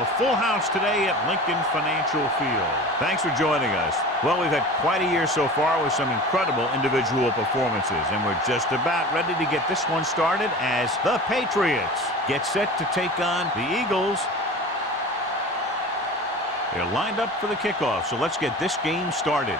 A full house today at Lincoln Financial Field. Thanks for joining us. Well, we've had quite a year so far with some incredible individual performances, and we're just about ready to get this one started as the Patriots get set to take on the Eagles. They're lined up for the kickoff, so let's get this game started.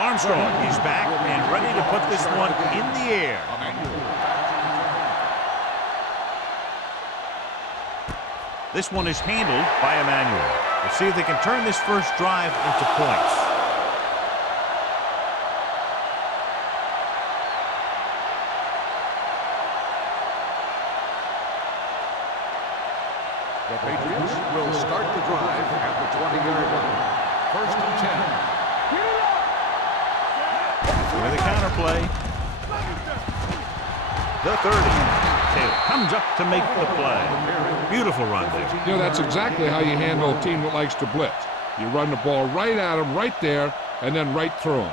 Armstrong is back and ready to put this one in the air. This one is handled by Emmanuel. Let's see if they can turn this first drive into points. The Patriots will start the drive at the 20-yard line. First and 10. With a counter play. The 30. Taylor comes up to make the play. Beautiful run there. You know, that's exactly how you handle a team that likes to blitz. You run the ball right at them, right there, and then right through them.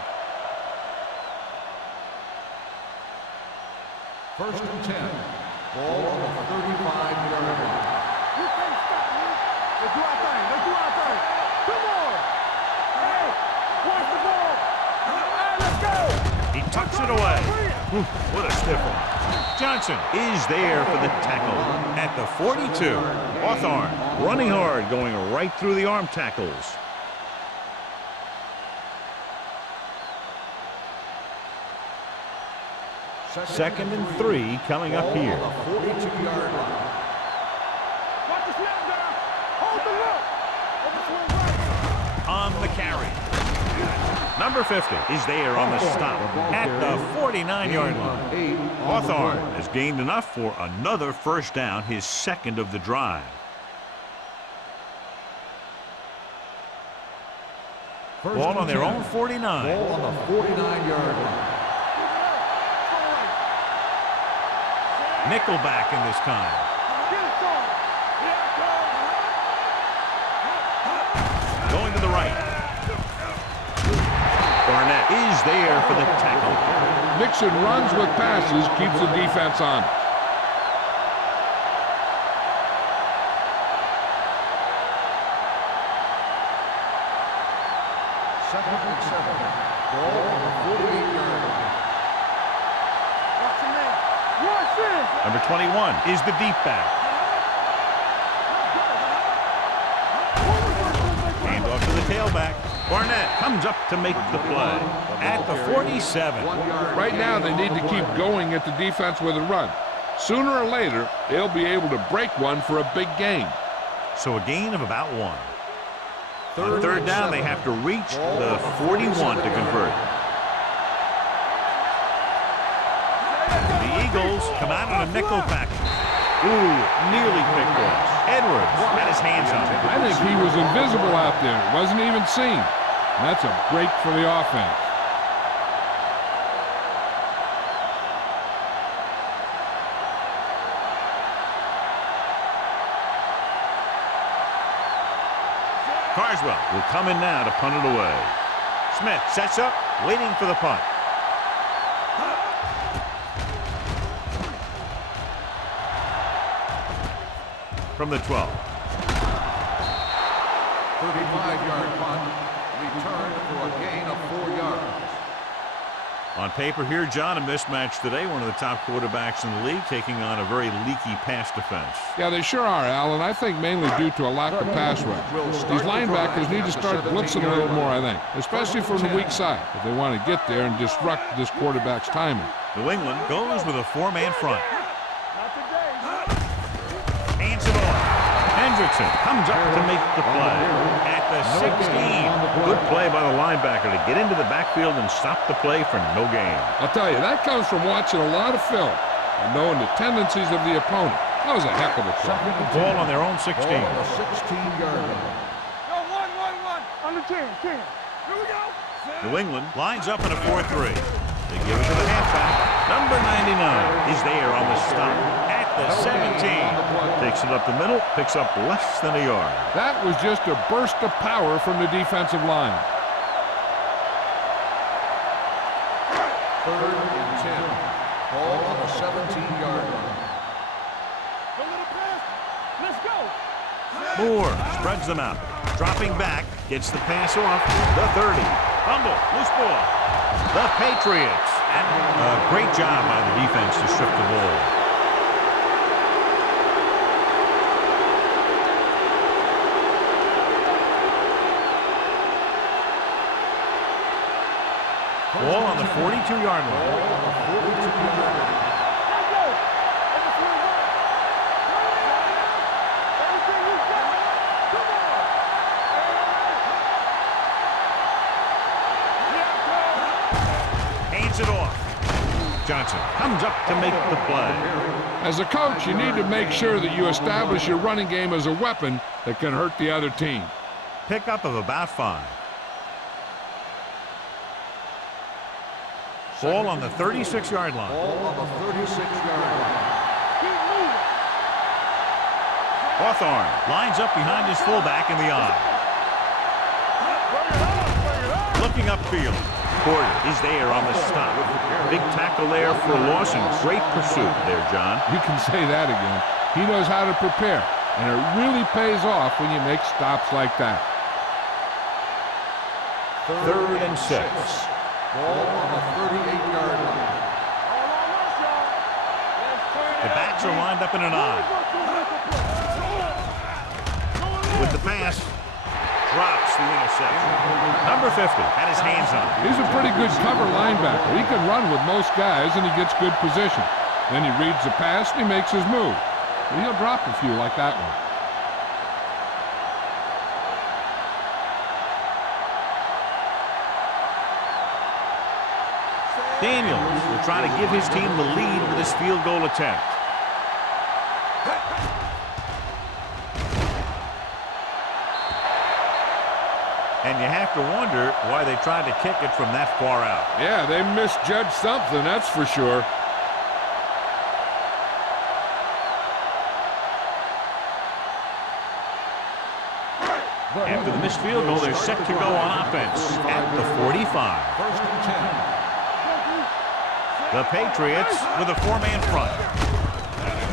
First and 10. Ball on the 35-yard line. You can't stop me. Let's do our thing. Let's do our thing. Come on. Hey, watch the ball. Hey, let's go. He tucks it away. What a stiff one. Johnson is there for the tackle at the 42. Hawthorne running hard, going right through the arm tackles. Second and 3 coming up here. 42-yard line. Watch the snap down. Hold the look. On the carry. Number 50 is there on the stop at the 49-yard line. Hawthorne has gained enough for another first down, his second of the drive. Ball on their own 49. Ball on the 49-yard line. Nickelback in this time. Going to the right. Barnett is there for the tackle. Mixon runs with passes, keeps the defense on. Second and 7. Ball on the 48-yard line. Watch your man. Watch this. Number 21 is the deep back. Hand off to the tailback. Barnett comes up to make the play at the 47. Right now, they need to keep going at the defense with a run. Sooner or later, they'll be able to break one for a big gain. So a gain of about 1. On third down, they have to reach the 41 to convert. The Eagles come out on a nickel package. Ooh, nearly picked off. Edwards had his hands on it. I think he was invisible out there. Wasn't even seen. That's a break for the offense. Carswell will come in now to punt it away. Smith sets up, waiting for the punt. From the 12. 35-yard punt. Returned for a gain of 4 yards. On paper here, John, a mismatch today. One of the top quarterbacks in the league taking on a very leaky pass defense. Yeah, they sure are, Al, and I think mainly due to a lack of pass rush. These linebackers need to start blitzing a little more, I think, especially from the weak side, if they want to get there and disrupt this quarterback's timing. New England goes with a 4-man front. Not today. Hands it off. Hendrickson comes up to make the play at the 16. Good play by the linebacker to get into the backfield and stop the play for no gain. I'll tell you, that comes from watching a lot of film and knowing the tendencies of the opponent. That was a heck of a play. Ball on their own 16. Ball on the 16-yard line. Go, one. On the 10. Here we go. New England lines up in a 4-3. They give it to the halfback. Number 99 is there on the stop at the 17. Takes it up the middle, picks up less than a yard. That was just a burst of power from the defensive line. 3rd and 10. Ball on the 17-yard line. Let's go. Moore spreads them out. Dropping back, gets the pass off. The 30. Fumble, loose ball. The Patriots. And a great job by the defense to strip the ball. Ball on the 42-yard line. Hands it off. Johnson comes up to make the play. As a coach, you need to make sure that you establish your running game as a weapon that can hurt the other team. Pickup of about 5. Ball on the 36-yard line. Ball on the 36-yard line. Hawthorne lines up behind his fullback in the eye. Looking upfield. Porter is there on the stop. Big tackle there for Lawson. Great pursuit there, John. You can say that again. He knows how to prepare, and it really pays off when you make stops like that. 3rd and 6. Ball on the 38-yard line. The backs are lined up in an eye. With the pass, drops the interception. Number 50 had his hands on it. He's a pretty good cover linebacker. He can run with most guys, and he gets good position. Then he reads the pass, and he makes his move. But he'll drop a few like that one. Daniels will try to give his team the lead with this field goal attempt. And you have to wonder why they tried to kick it from that far out. Yeah, they misjudged something, that's for sure. After the missed field goal, they're set to go on offense at the 45. 1st and 10. The Patriots with a 4-man front.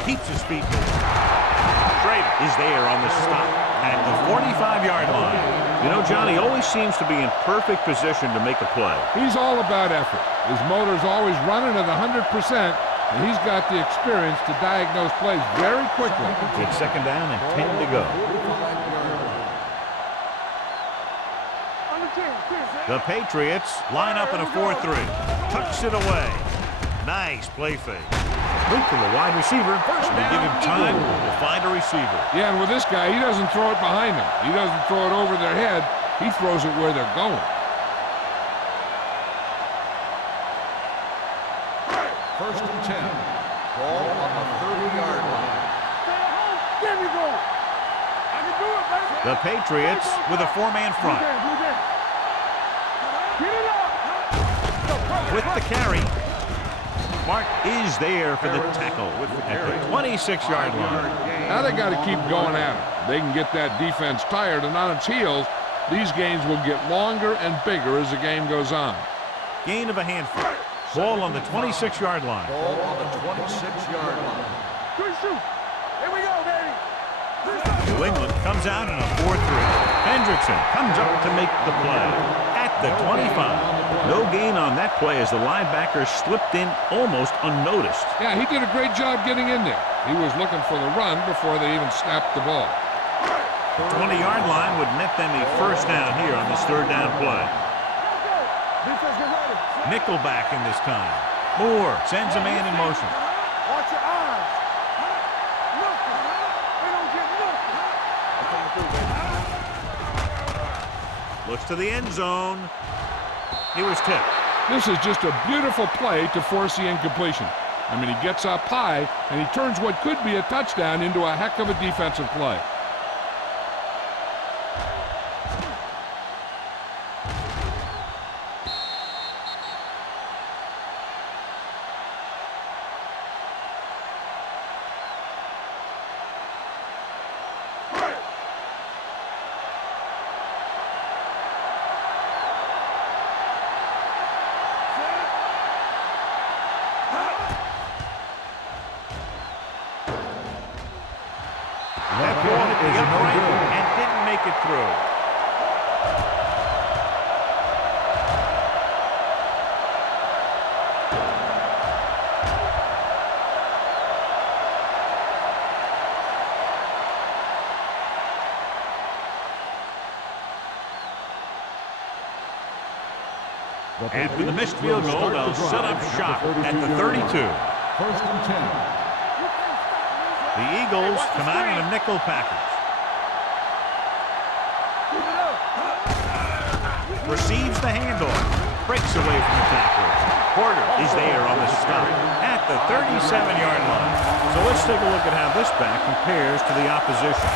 Keeps his feet moving. Schrader is there on the stop at the 45-yard line. You know, Johnny always seems to be in perfect position to make a play. He's all about effort. His motor's always running at 100%, and he's got the experience to diagnose plays very quickly. It's 2nd down and 10 to go. The Patriots line up in a 4-3. Tucks it away. Nice play fake. Look for the wide receiver. First down. Give him time to find a receiver. Yeah, and with this guy, he doesn't throw it behind them. He doesn't throw it over their head. He throws it where they're going. 1st and 10. Ball on the 30-yard line. There we go. I can do it, baby. The Patriots with a 4-man front. Get it up. With the carry. Mark is there for the tackle at the 26-yard line. Now they got to keep going at it. They can get that defense tired and on its heels. These games will get longer and bigger as the game goes on. Gain of a handful. Ball on the 26-yard line. Ball on the 26-yard line. Good shoot. Here we go, baby. New England comes out in a 4-3. Hendrickson comes up to make the play at the 25. No gain on that play as the linebacker slipped in almost unnoticed. Yeah, he did a great job getting in there. He was looking for the run before they even snapped the ball. The 20-yard line would net them a 1st down here on this 3rd down play. Defense, get ready. Nickelback in this time. Moore sends a man in motion. Watch your eyes. Nothing. They don't get nothing. Looks to the end zone. He was tipped. This is just a beautiful play to force the incompletion. I mean, he gets up high, and he turns what could be a touchdown into a heck of a defensive play. through. After the missed field goal, they'll set up shop at the 32. First and 10. The Eagles come out in a nickel package. Receives the handoff. Breaks away from the tacklers. Porter is there on the stop at the 37-yard line. So let's take a look at how this back compares to the opposition.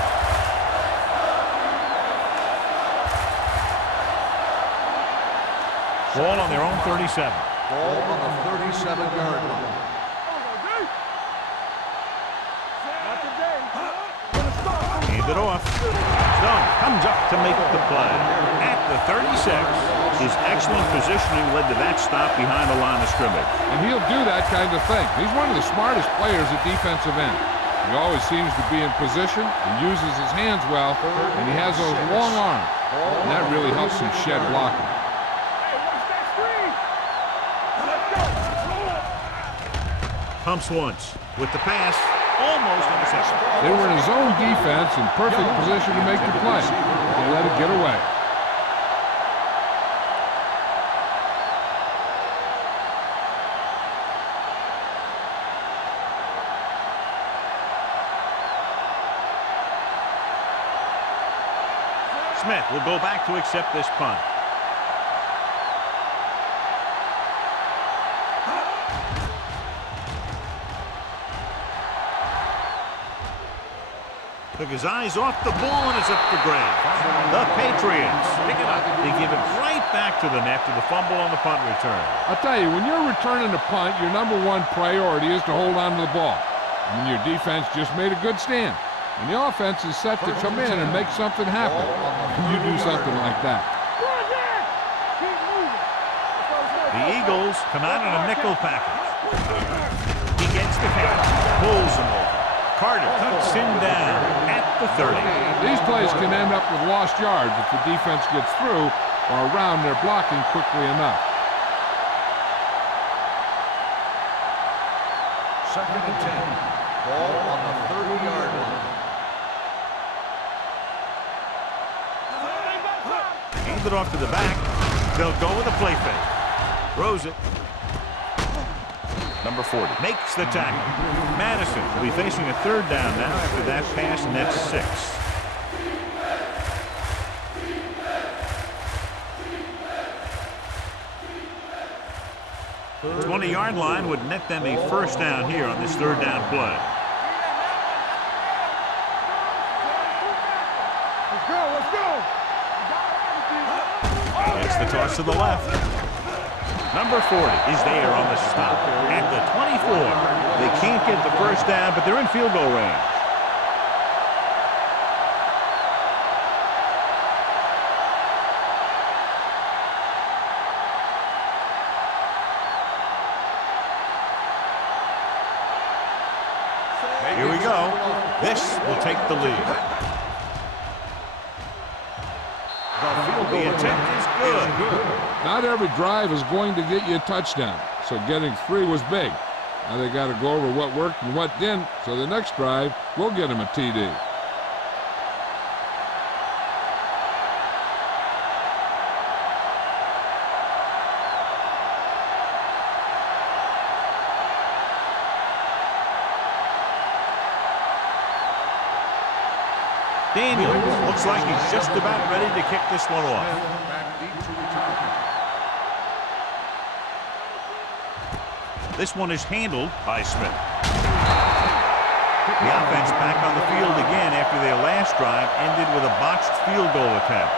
Ball on their own 37. Ball on the 37-yard line. Hand it off. Stone comes up to make the play. At the 36, his excellent positioning led to that stop behind the line of scrimmage. And he'll do that kind of thing. He's one of the smartest players at defensive end. He always seems to be in position, he uses his hands well, and he has those long arms. And that really helps him shed blocking. Pumps once with the pass, almost intercepted. They were in his own defense in perfect position to make the play. They let it get away. Smith will go back to accept this punt. Took his eyes off the ball and it's up for grabs. The Patriots pick it up. They give it right back to them after the fumble on the punt return. I'll tell you, when you're returning a punt, your #1 priority is to hold on to the ball. And your defense just made a good stand. And the offense is set to come in and make something happen. You do something like that. The Eagles come out in a nickel package. He gets the catch, pulls him over. Carter cuts him down at the 30. These plays can end up with lost yards if the defense gets through or around their blocking quickly enough. Second and 10. Ball on the 30-yard line. Hand it off to the back. They'll go with a play fake. Throws it. Number 40 makes the tackle. Madison will be facing a third down now after that pass, and that's 6. The 20-yard line would net them a first down here on this third down play. Let's go. Gets the toss to the left. Number 40 is there on the stop at the 24. They can't get the first down, but they're in field goal range. Here we go. This will take the lead. The attempt is good. Not every drive is going to get you a touchdown, so getting 3 was big. Now they got to go over what worked and what didn't, so the next drive will get them a TD. Daniels looks like he's just about ready to kick this one off. Back deep to return. This one is handled by Smith. The offense back on the field again after their last drive ended with a botched field goal attempt.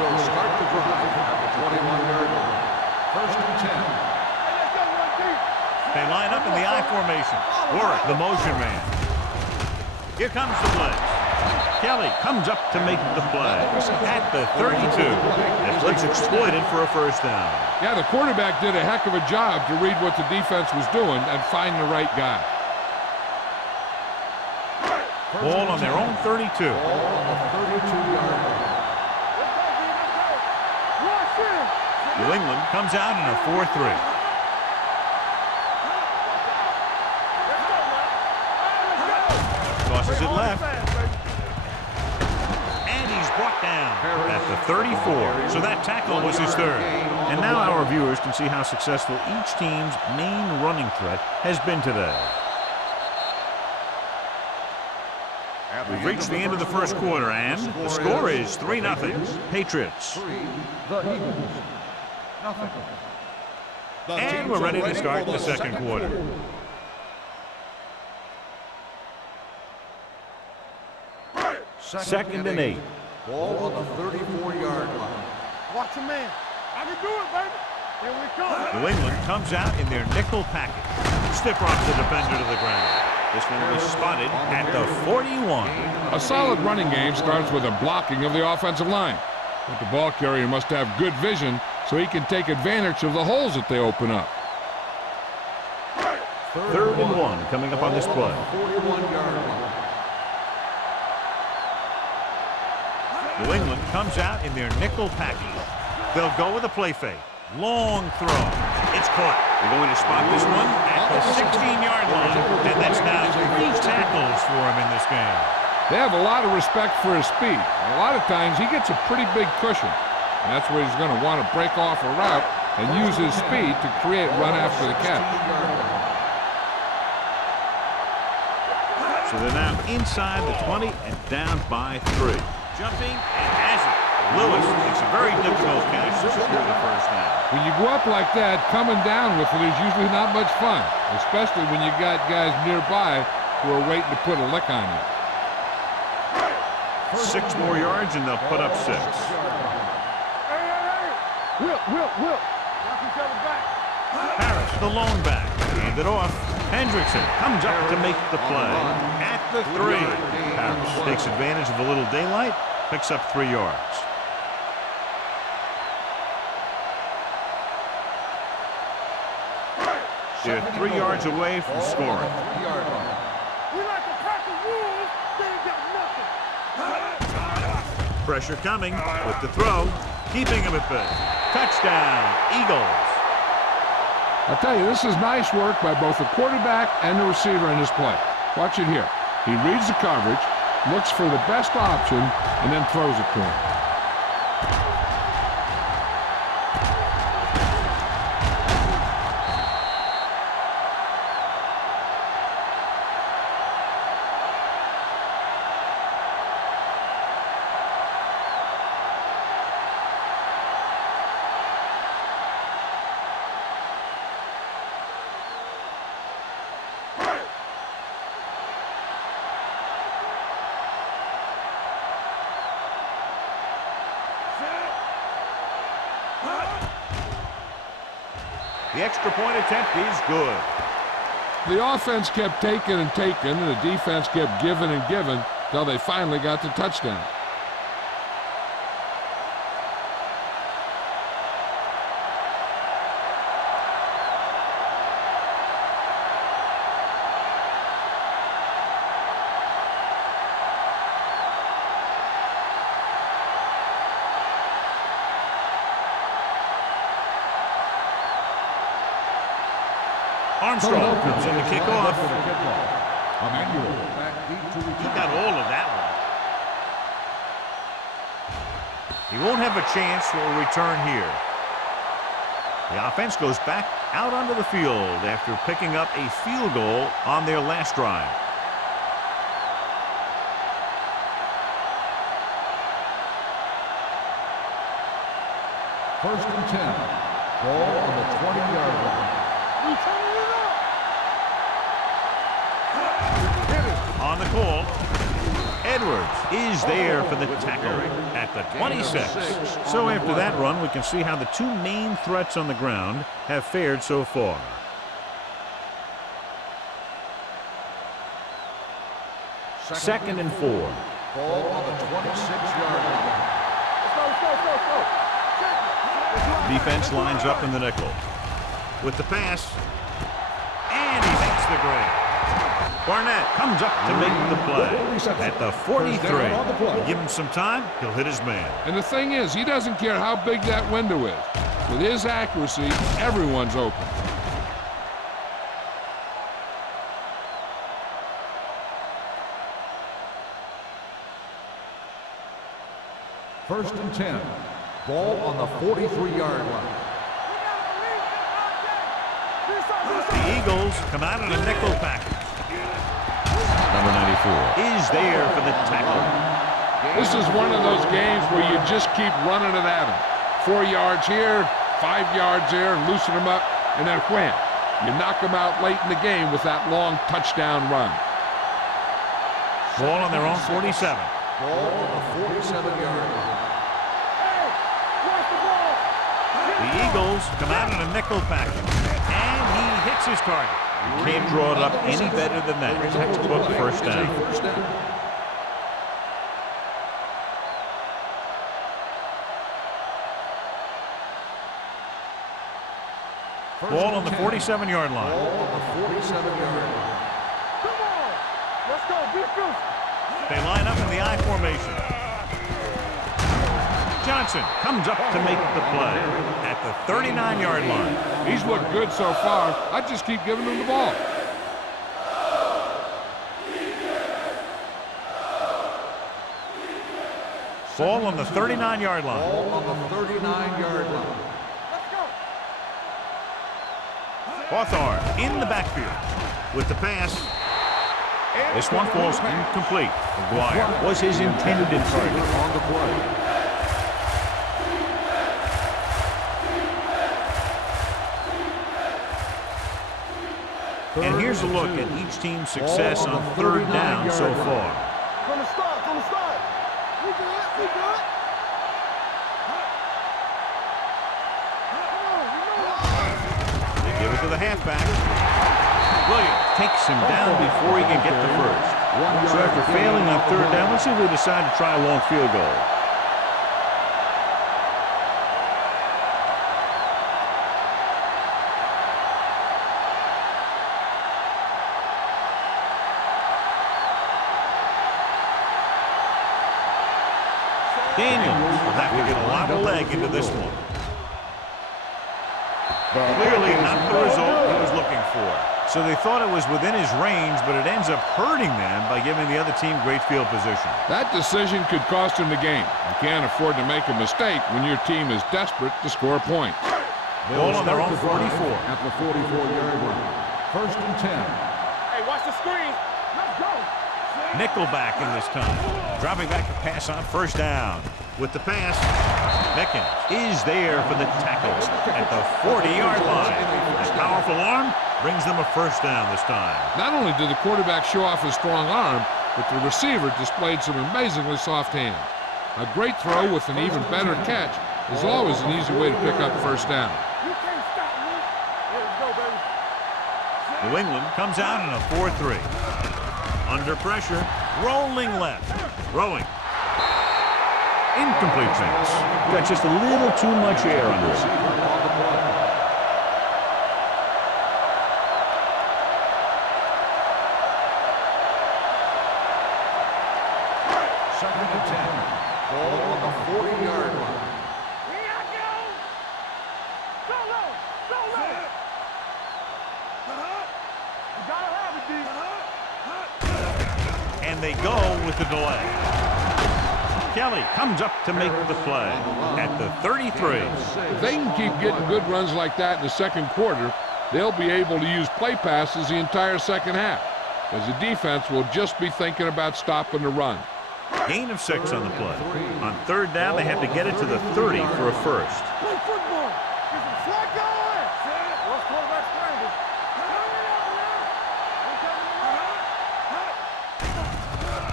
Will start the drive at the 21-yard line. First and 10. They line up in the I formation. Warwick, the motion man. Here comes the blitz. Kelly comes up to make the play at the 32. And blitz exploited for a first down. Yeah, the quarterback did a heck of a job to read what the defense was doing and find the right guy. Ball on their own 32. Ball on the 32-yard line. New England comes out in a 4-3. Tosses it left. And he's brought down at the 34. So that tackle was his third. And now our viewers can see how successful each team's main running threat has been today. We've reached the end of the first quarter, and the score is 3-0. Patriots. 3, the Eagles. Nothing. And we're ready to start the second quarter. Second and 8. Ball on the 34-yard line. Watch a man. I can do it, baby. Here we come. New England comes out in their nickel package. Stiff arms the defender to the ground. This one was spotted at the 41. A solid running game starts with a blocking of the offensive line. But the ball carrier must have good vision so he can take advantage of the holes that they open up. Third and 1 coming up on this play. 41-yard line. New England comes out in their nickel package. They'll go with a play fake. Long throw. It's caught. They're going to spot this one at the 16-yard line. And that's now 3 tackles for him in this game. They have a lot of respect for his speed. A lot of times he gets a pretty big cushion. And that's where he's going to want to break off a route and use his speed to create run after the catch. So they're now inside the 20 and down by 3. Jumping and has it. Lewis makes a very difficult catch to secure the first down. When you go up like that, coming down with it is usually not much fun, especially when you got guys nearby who are waiting to put a lick on you. 6 more yards and they'll put up 6. Hey. Will. Knock each other back. Harris, the lone back, hand it off. Hendrickson comes up to make the play at the 3. Harris takes advantage of a little daylight, picks up 3 yards. They're 3 yards away from scoring. We like to crack the rules, they ain't got nothing. Pressure coming with the throw, keeping him at bay. Touchdown, Eagles. I'll tell you, this is nice work by both the quarterback and the receiver in this play. Watch it here. He reads the coverage, looks for the best option, and then throws it to him. The extra point attempt is good. The offense kept taking and taking, and the defense kept giving and giving until they finally got the touchdown. Armstrong comes in to kick off. Emmanuel back deep to He return. got all of that one. He won't have a chance for a return here. The offense goes back out onto the field after picking up a field goal on their last drive. First and 10. Ball on the 20-yard line. On the call, Edwards is there for the tackle at the 26. So after that run, we can see how the 2 main threats on the ground have fared so far. Second and 4. Ball on the 26-yard line. Let's go. Check it. Defense lines up in the nickel. With the pass. And he makes the grab. Barnett comes up to make the play at the 43. Give him some time, he'll hit his man. And the thing is, he doesn't care how big that window is. With his accuracy, everyone's open. First and 10. Ball on the 43-yard line. The Eagles come out in a nickel package. Number 94 is there for the tackle. This is one of those games where you just keep running it at him. 4 yards here, 5 yards there, and loosen him up, and then wham. You knock him out late in the game with that long touchdown run. Ball on their own 47. Ball on the 47-yard line. The Eagles come out in a nickel package, and he hits his target. You can't draw it up any better than that. Textbook first down. Ball on the 47-yard line. Ball on the 47-yard line. Come on. Let's go. Be fierce. They line up in the I formation. Johnson comes up to make the play at the 39-yard line. He's looked good so far. I just keep giving him the ball. Ball on the 39-yard line. Ball on the 39-yard line. Let's go. Hawthorne in the backfield with the pass. This one falls incomplete. McGuire was his intended target on the play. And here's a look at each team's success on third down so far. From the start. We good. They give it to the halfback. Williams takes him down before he can get the first. So after failing on third down, let's see if they decide to try a long field goal. Daniels will have to get a lot of leg into this one. Clearly not the result he was looking for. So they thought it was within his range, but it ends up hurting them by giving the other team great field position. That decision could cost him the game. You can't afford to make a mistake when your team is desperate to score points. Ball on their own 44. At the 44-yard line. First and 10. Hey, watch the screen. Let's go. Nickelback in this time. Dropping back to pass on first down. With the pass, Mickens is there for the tackle at the 40-yard line. His powerful arm brings them a first down this time. Not only did the quarterback show off his strong arm, but the receiver displayed some amazingly soft hands. A great throw with an even better catch is always an easy way to pick up first down. You can't stop me. Let's go, baby. New England comes out in a 4-3. Under pressure, rolling left, throwing. Incomplete pass. Got just a little too much air under it. Second and 10. Ball on the 40-yard line. Here I go. Go low. You gotta have it, D. And they go with the delay. Kelly comes up to make the play at the 33. If they can keep getting good runs like that in the second quarter, they'll be able to use play passes the entire second half, as the defense will just be thinking about stopping the run. Gain of 6 on the play. On third down, they have to get it to the 30 for a first. Play football. Get some slack going. What's quarterback scramble?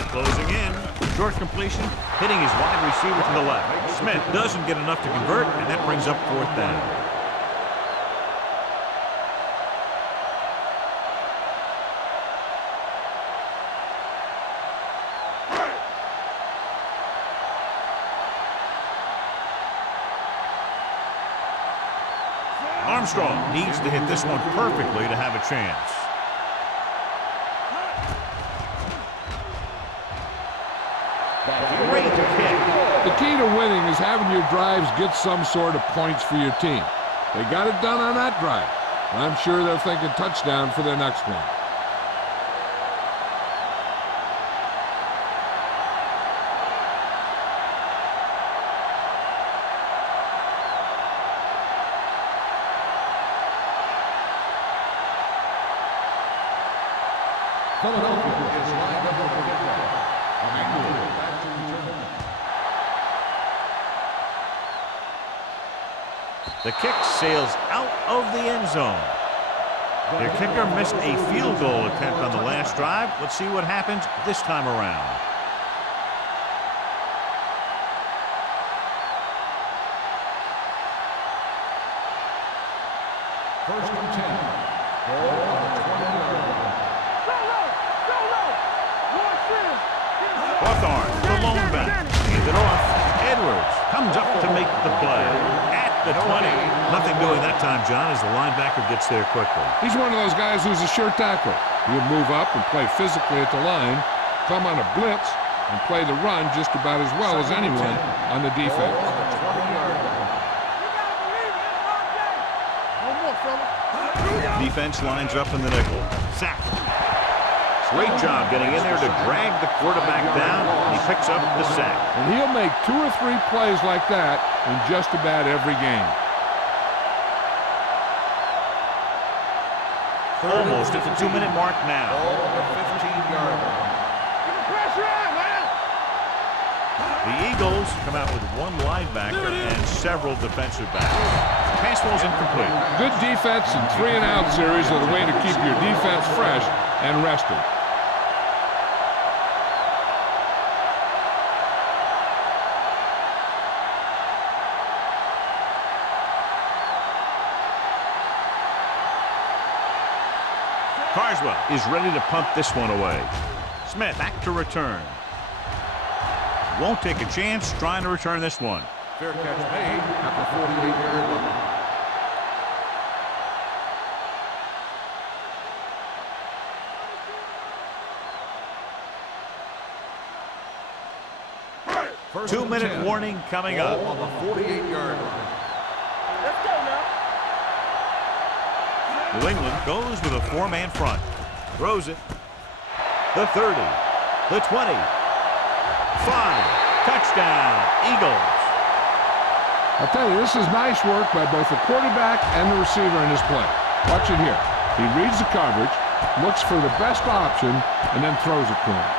Closing in. Short completion, hitting his wide receiver to the left. Smith doesn't get enough to convert, and that brings up fourth down. Armstrong needs to hit this one perfectly to have a chance. Great kick. The key to winning is having your drives get some sort of points for your team. They got it done on that drive. And I'm sure they're thinking touchdown for their next one. Philadelphia is lined up for the kickoff. Back to return. The kick sails out of the end zone. Their kicker missed a field goal attempt on the last drive. Let's see what happens this time around. First and 10. Ball on the 20-yard line. Hawthorne, the lone back. Hands it off. Edwards comes up to make the play. At the 20. Nothing doing that time, John, as the linebacker gets there quickly. He's one of those guys who's a sure tackler. He'll move up and play physically at the line, come on a blitz, and play the run just about as well as anyone on the defense. Ball on the 20-yard line. Defense lines up in the nickel. Sack. Great job getting in there to drag the quarterback down. And he picks up the sack. And he'll make 2 or 3 plays like that in just about every game. Almost at the 2-minute mark now. Ball on the 15-yard line. The Eagles come out with 1 linebacker and several defensive backs. Pass ball's incomplete. Good defense and 3-and-out series are the way to keep your defense fresh and rested. Carswell is ready to punt this one away. Smith back to return. Won't take a chance trying to return this one. Fair catch made at the 48-yard line. First 2-minute warning coming up. Ball on the 48-yard line. Let's go now. New England goes with a 4-man front. Throws it. The 30. The 20. 5. Touchdown, Eagles. I'll tell you, this is nice work by both the quarterback and the receiver in this play. Watch it here. He reads the coverage, looks for the best option, and then throws it to him.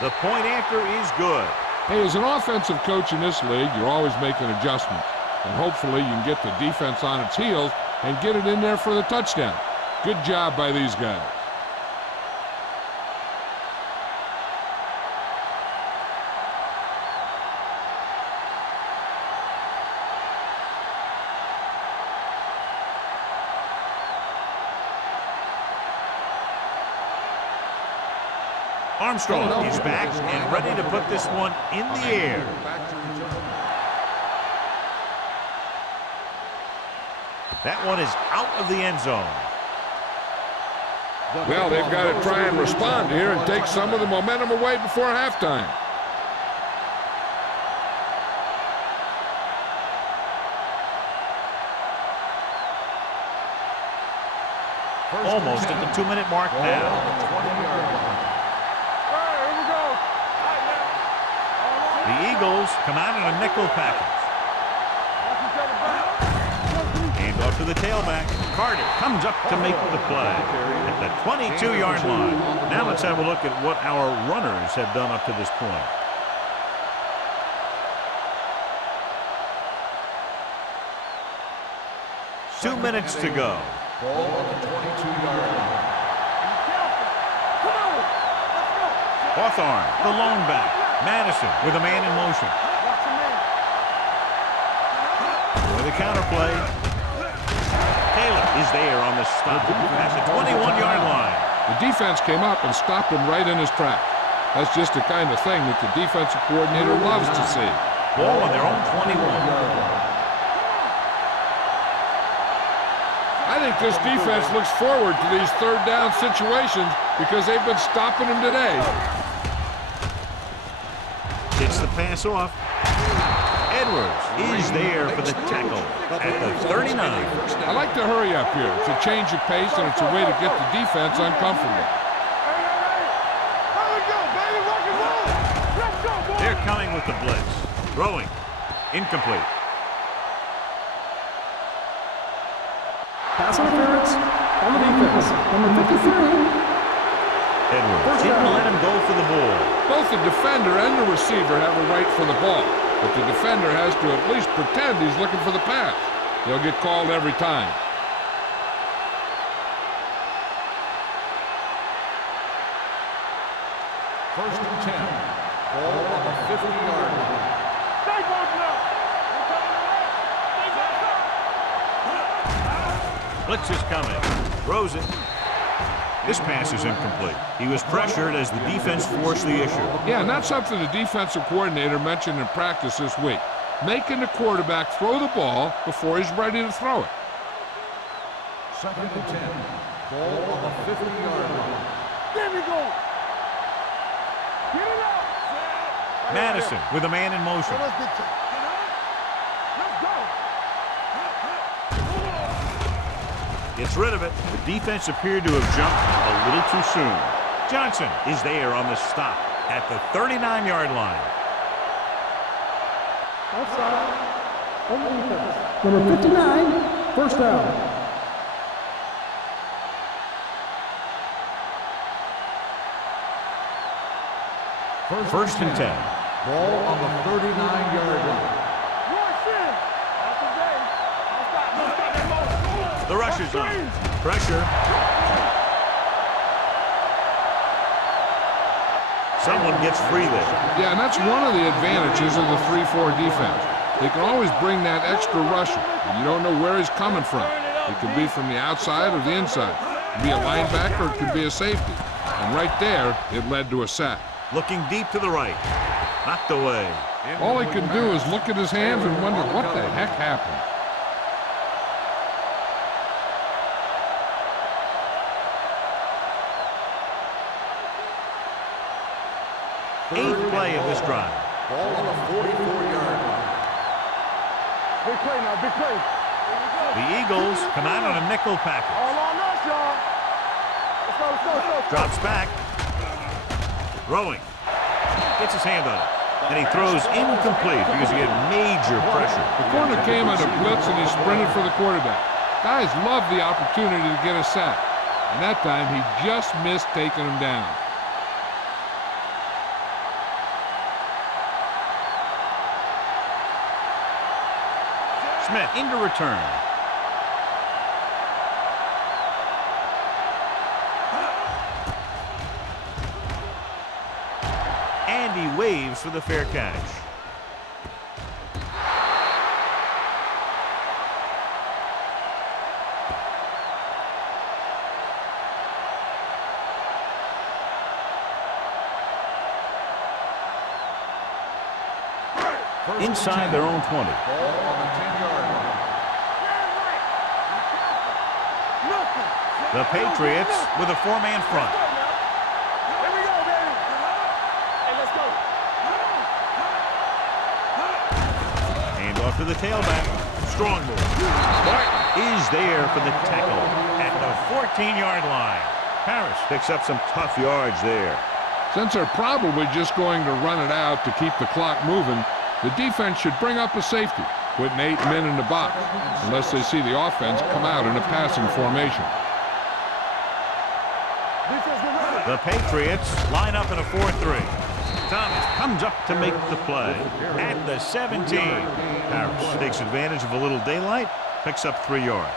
The point after is good. Hey, as an offensive coach in this league, you're always making adjustments. And hopefully you can get the defense on its heels and get it in there for the touchdown. Good job by these guys. Armstrong is back and ready to put this one in the air. That one is out of the end zone. Well, they've got to try and respond here and take some of the momentum away before halftime. Almost at the 2-minute mark now. The Eagles come out in a nickel package. Hand off to the tailback. Carter comes up to make the play at the 22-yard line. Now let's have a look at what our runners have done up to this point. 2 minutes to go. Ball on the 22-yard line. Come on. Let's go. Hawthorne, the lone back. Madison with a man in motion. Watch your man. With a counterplay. Taylor is there on the stop at the 21-yard line. The defense came up and stopped him right in his tracks. That's just the kind of thing that the defensive coordinator loves to see. Ball on their own 21. I think this defense looks forward to these third down situations because they've been stopping him today. Gets the pass off. Edwards is there for the tackle at the 39. I like to hurry up here. It's a change of pace and it's a way to get the defense uncomfortable. They're coming with the blitz. Throwing. Incomplete. Pass interference on the defense. Number 53. Edwards didn't let him go for the ball. Both the defender and the receiver have a right for the ball, but the defender has to at least pretend he's looking for the pass. They'll get called every time. First and 10. Ball on the 50-yard line. Blitz is coming. Throws it. This pass is incomplete. He was pressured as the defense forced the issue. Yeah, and that's something the defensive coordinator mentioned in practice this week. Making the quarterback throw the ball before he's ready to throw it. Second and 10. Ball on the 50-yard line. There we go. Get it out. Madison with a man in motion. Let's go. Gets rid of it. The defense appeared to have jumped a little too soon. Johnson is there on the stop at the 39-yard line. Offside. On the defense. Number 59. First down. First and 10. Ball on the 39-yard line. The rush is on. Pressure. Someone gets free there. Yeah, and that's one of the advantages of the 3-4 defense. They can always bring that extra rusher. And you don't know where he's coming from. It could be from the outside or the inside. It could be a linebacker, it could be a safety. And right there, it led to a sack. Looking deep to the right. Knocked away. All he can do is look at his hands and wonder what the heck happened. Eighth play of this drive. Ball on the 44-yard line. Big play now, big play. The Eagles come out on a nickel package. All on us, y'all. Let's go, let's go, let's go. Drops back. Throwing. Gets his hand on it. And he throws incomplete because he had major pressure. The corner came on a blitz and he sprinted for the quarterback. Guys love the opportunity to get a sack. And that time he just missed taking him down. Smith into return. And he waves for the fair catch. Inside their own 20. Ball on the 10-yard line. The Patriots with a four-man front. Here we go, baby. Hey, let's go. Hand off to the tailback. Strong move. Martin is there for the tackle at the 14-yard line. Harris picks up some tough yards there. Since they're probably just going to run it out to keep the clock moving, the defense should bring up a safety, putting 8 men in the box, unless they see the offense come out in a passing formation. The Patriots line up in a 4-3. Thomas comes up to make the play at the 17. Harris takes advantage of a little daylight Picks up 3 yards.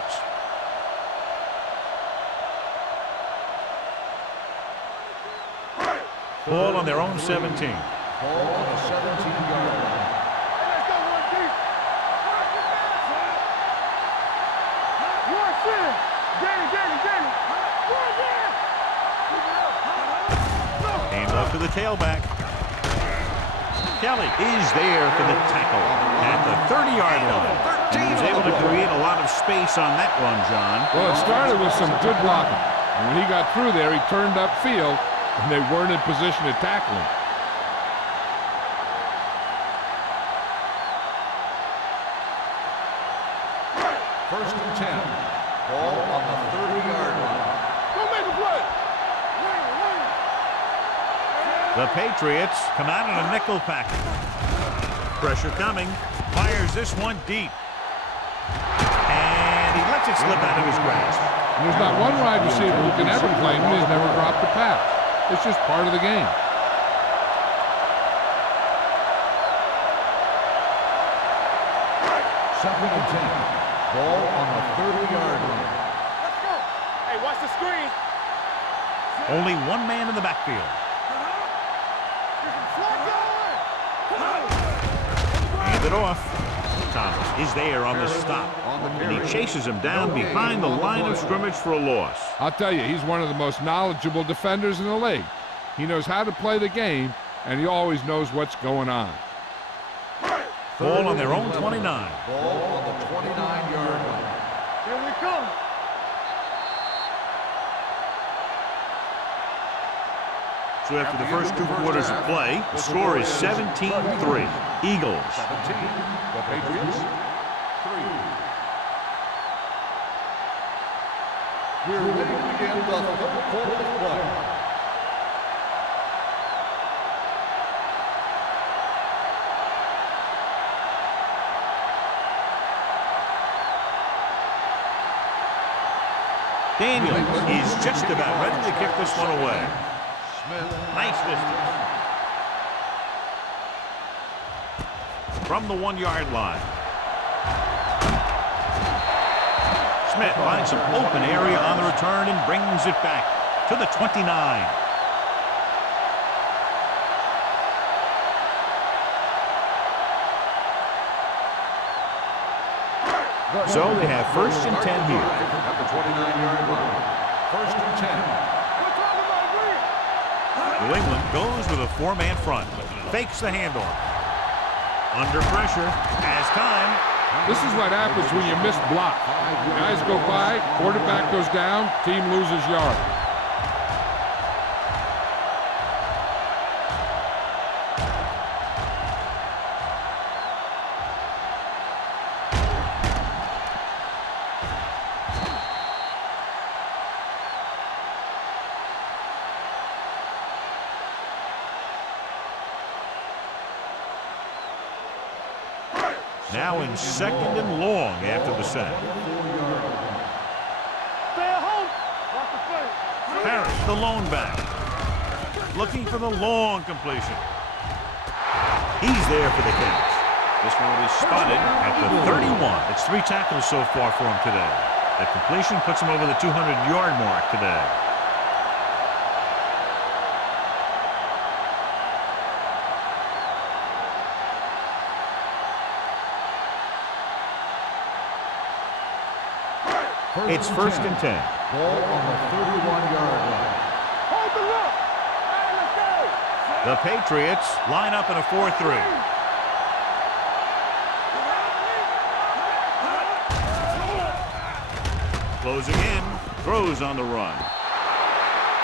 Ball on their own 17. Ball on the 17-yard line. Let's go, one deep. One sin. Danny. One there. Hand off to the tailback. Kelly is there for the tackle at the 30-yard line. He was able to create a lot of space on that one, John. Well, it started with some good blocking. And when he got through there, he turned upfield, and they weren't in position to tackle him. First and 10. Ball on the 30-yard line. Go make a play. The Patriots come out in a nickel package. Pressure coming. Fires this one deep. And he lets it slip out of his grasp. And there's not one wide receiver who can ever claim that he's never dropped a pass. It's just part of the game. Second and 10. Ball on the 30-yard line. Let's go. Hey, watch the screen. Only one man in the backfield. Hand it off. Thomas is there on the stop. And he chases him down behind the line of scrimmage for a loss. I'll tell you, he's one of the most knowledgeable defenders in the league. He knows how to play the game, and he always knows what's going on. Ball on their own 29. Ball on the 29-yard line. Here we come. So after the first 2 quarters of play, the score is 17-3. Eagles. 17. The Patriots. 3. We're ready to begin the third quarter of play. Daniel is just about ready to kick this one away. Nice distance. From the 1-yard line. Smith finds some open area on the return and brings it back to the 29. So they have first and 10 here. At the 29-yard line. First and 10. New England goes with a 4-man front. Fakes the handoff. Under pressure. Has time. This is what happens when you miss block. Guys go by, quarterback goes down, team loses yard. Now in second and long after the sack. Stay at home. Watch the play. Harris, the lone back. Looking for the long completion. He's there for the catch. This one is spotted at the 31. It's 3 tackles so far for him today. That completion puts him over the 200-yard mark today. It's first and 10. Ball on the 31-yard line. Hold the look. Hey, let's go. The Patriots line up in a 4-3. Closing in, throws on the run.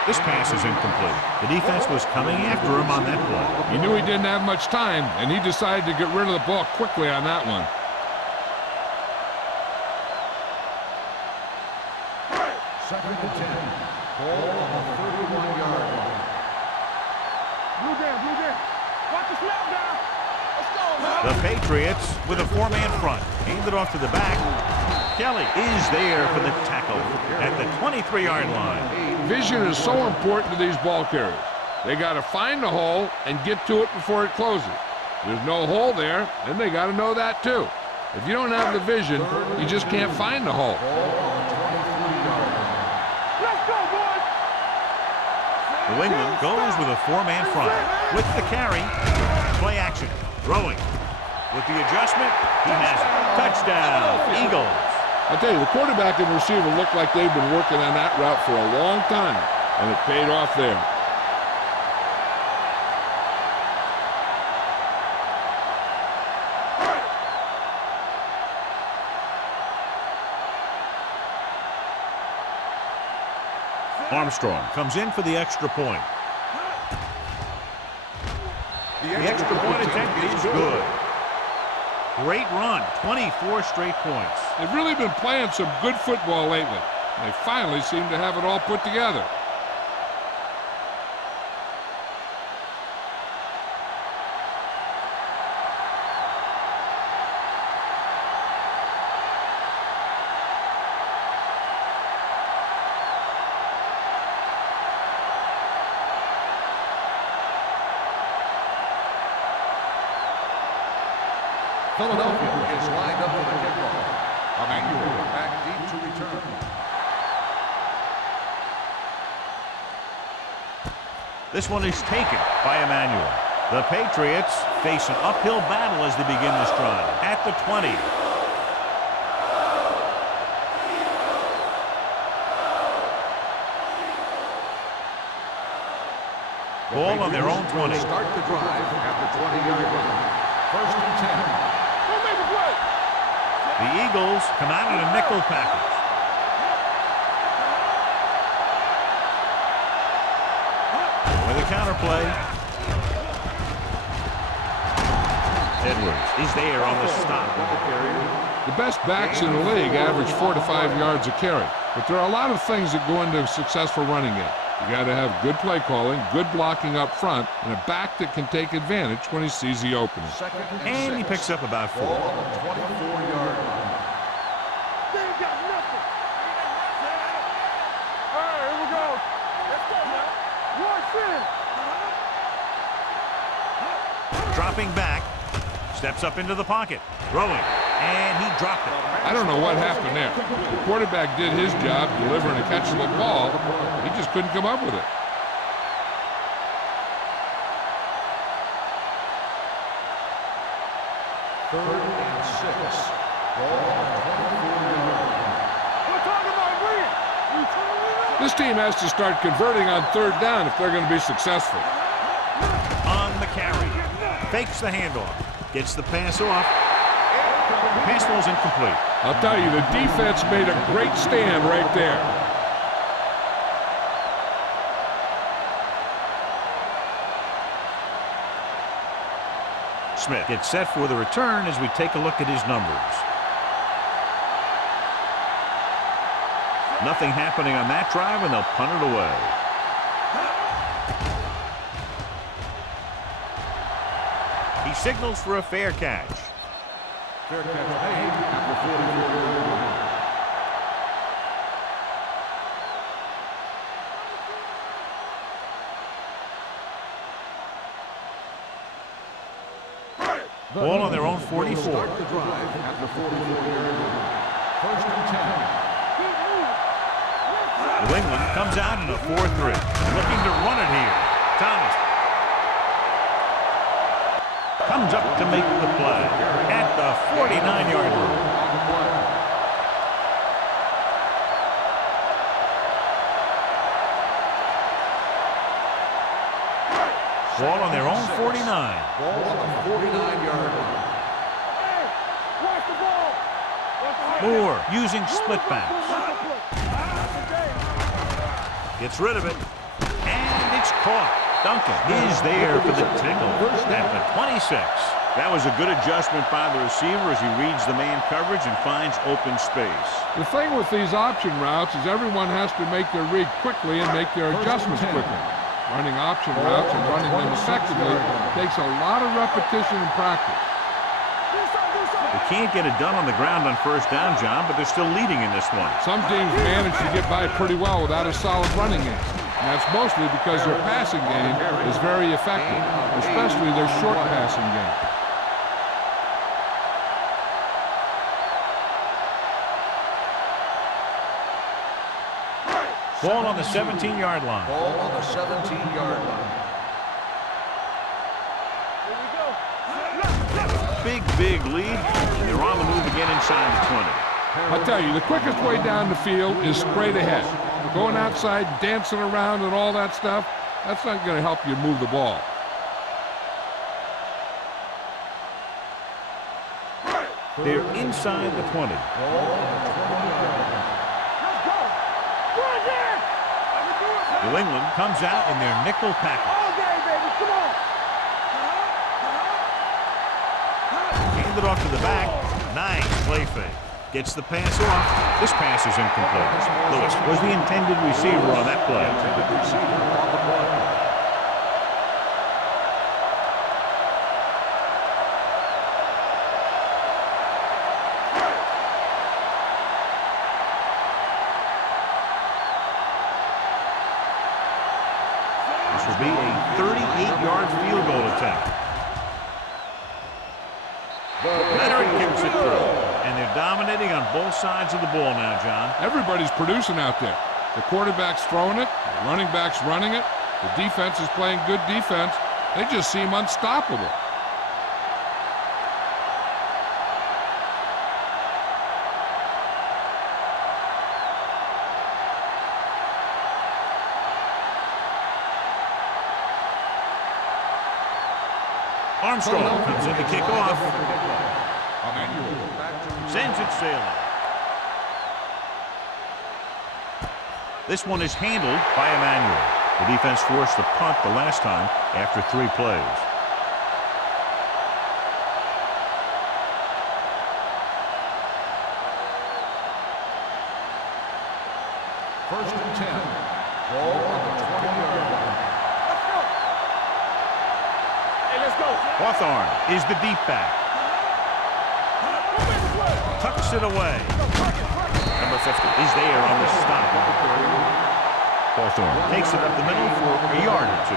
This pass is incomplete. The defense was coming after him on that play. He knew he didn't have much time, and he decided to get rid of the ball quickly on that one. Second and 10. Ball on the 31-yard line. Blue down. Watch the snap down. Let's go, man. The Patriots with a 4-man front. Handed off to the back. Kelly is there for the tackle at the 23-yard line. Vision is so important to these ball carriers. They got to find the hole and get to it before it closes. There's no hole there, and they got to know that too. If you don't have the vision, you just can't find the hole. Let's go, boys! New England goes with a four-man front. With the carry, play action, throwing. With the adjustment, he has it. Touchdown, Eagles. I tell you, the quarterback and receiver look like they've been working on that route for a long time, and it paid off there. Armstrong comes in for the extra point. The extra point attempt is good. Great run, 24 straight points. They've really been playing some good football lately. They finally seem to have it all put together. Philadelphia is lined up for the kickoff. Emmanuel back deep to return. This one is taken by Emmanuel. The Patriots face an uphill battle as they begin this drive. At the 20. Ball on their own 20. Start the drive at the 20-yard line. First and 10. Don't make a play! The Eagles come out in a nickel package. With a counterplay. Edwards is there on the stop. The best backs in the league average 4 to 5 yards a carry, but there are a lot of things that go into a successful running game. You got to have good play calling, good blocking up front, and a back that can take advantage when he sees the opening. And he picks up about 4. Ball on the 24-yard line. They ain't got nothing! All right, here we go. Let's go, man. Watch in. Dropping back. Steps up into the pocket. Throwing. And he dropped it. I don't know what happened there. The quarterback did his job delivering a catchable ball. He just couldn't come up with it. Third and 6. Ball on the 24-yard line. We're talking about Green. This team has to start converting on third down if they're going to be successful. On the carry. Fakes the handoff. Gets the pass off. The pass ball is incomplete. I'll tell you, the defense made a great stand right there. Smith gets set for the return as we take a look at his numbers. Nothing happening on that drive, and they'll punt it away. He signals for a fair catch. Fair catch made at the 44-yard line. Ball on their own 44. Start the drive at the 44-yard line. First and 10. New England comes out in a 4-3. Looking to run it here. Thomas comes up to make the play at the 49-yard line. Ball on their own 49. Ball on the 49-yard line. Hey, watch the ball. Moore using split backs. Gets rid of it. And it's caught. Duncan is there for the tickle at the 26. That was a good adjustment by the receiver as he reads the man coverage and finds open space. The thing with these option routes is everyone has to make their read quickly and make their adjustments quickly. Running option routes and running them effectively takes a lot of repetition and practice. They can't get it done on the ground on first down, John, but they're still leading in this one. Some teams manage to get by pretty well without a solid running game. And that's mostly because their passing game is very effective, especially their short passing game. Ball on the 17-yard line. Ball on the 17-yard line. Big lead. They're on the move again inside the 20. I'll tell you, the quickest way down the field is straight ahead. Going outside, dancing around and all that stuff, that's not going to help you move the ball. They're inside the 20. New England comes out in their nickel package. All day, baby, come on. Hand it off to the back. Nice play fake. Gets the pass off. This pass is incomplete. Lewis was the intended receiver on that play. This will be a 38-yard field goal attempt. Leonard kicks it through. And they're dominating on both sides of the ball now, John. Everybody's producing out there. The quarterback's throwing it, the running back's running it, the defense is playing good defense. They just seem unstoppable. Armstrong comes in to kick off. Sends it sailing. This one is handled by Emmanuel. The defense forced the punt the last time after 3 plays. First and 10. Ball on the 20-yard line. Hey, let's go. Hawthorne is the deep back. Tucks it away. Number 50 is there on the stop. Hawthorne takes it up the middle for a yard or 2.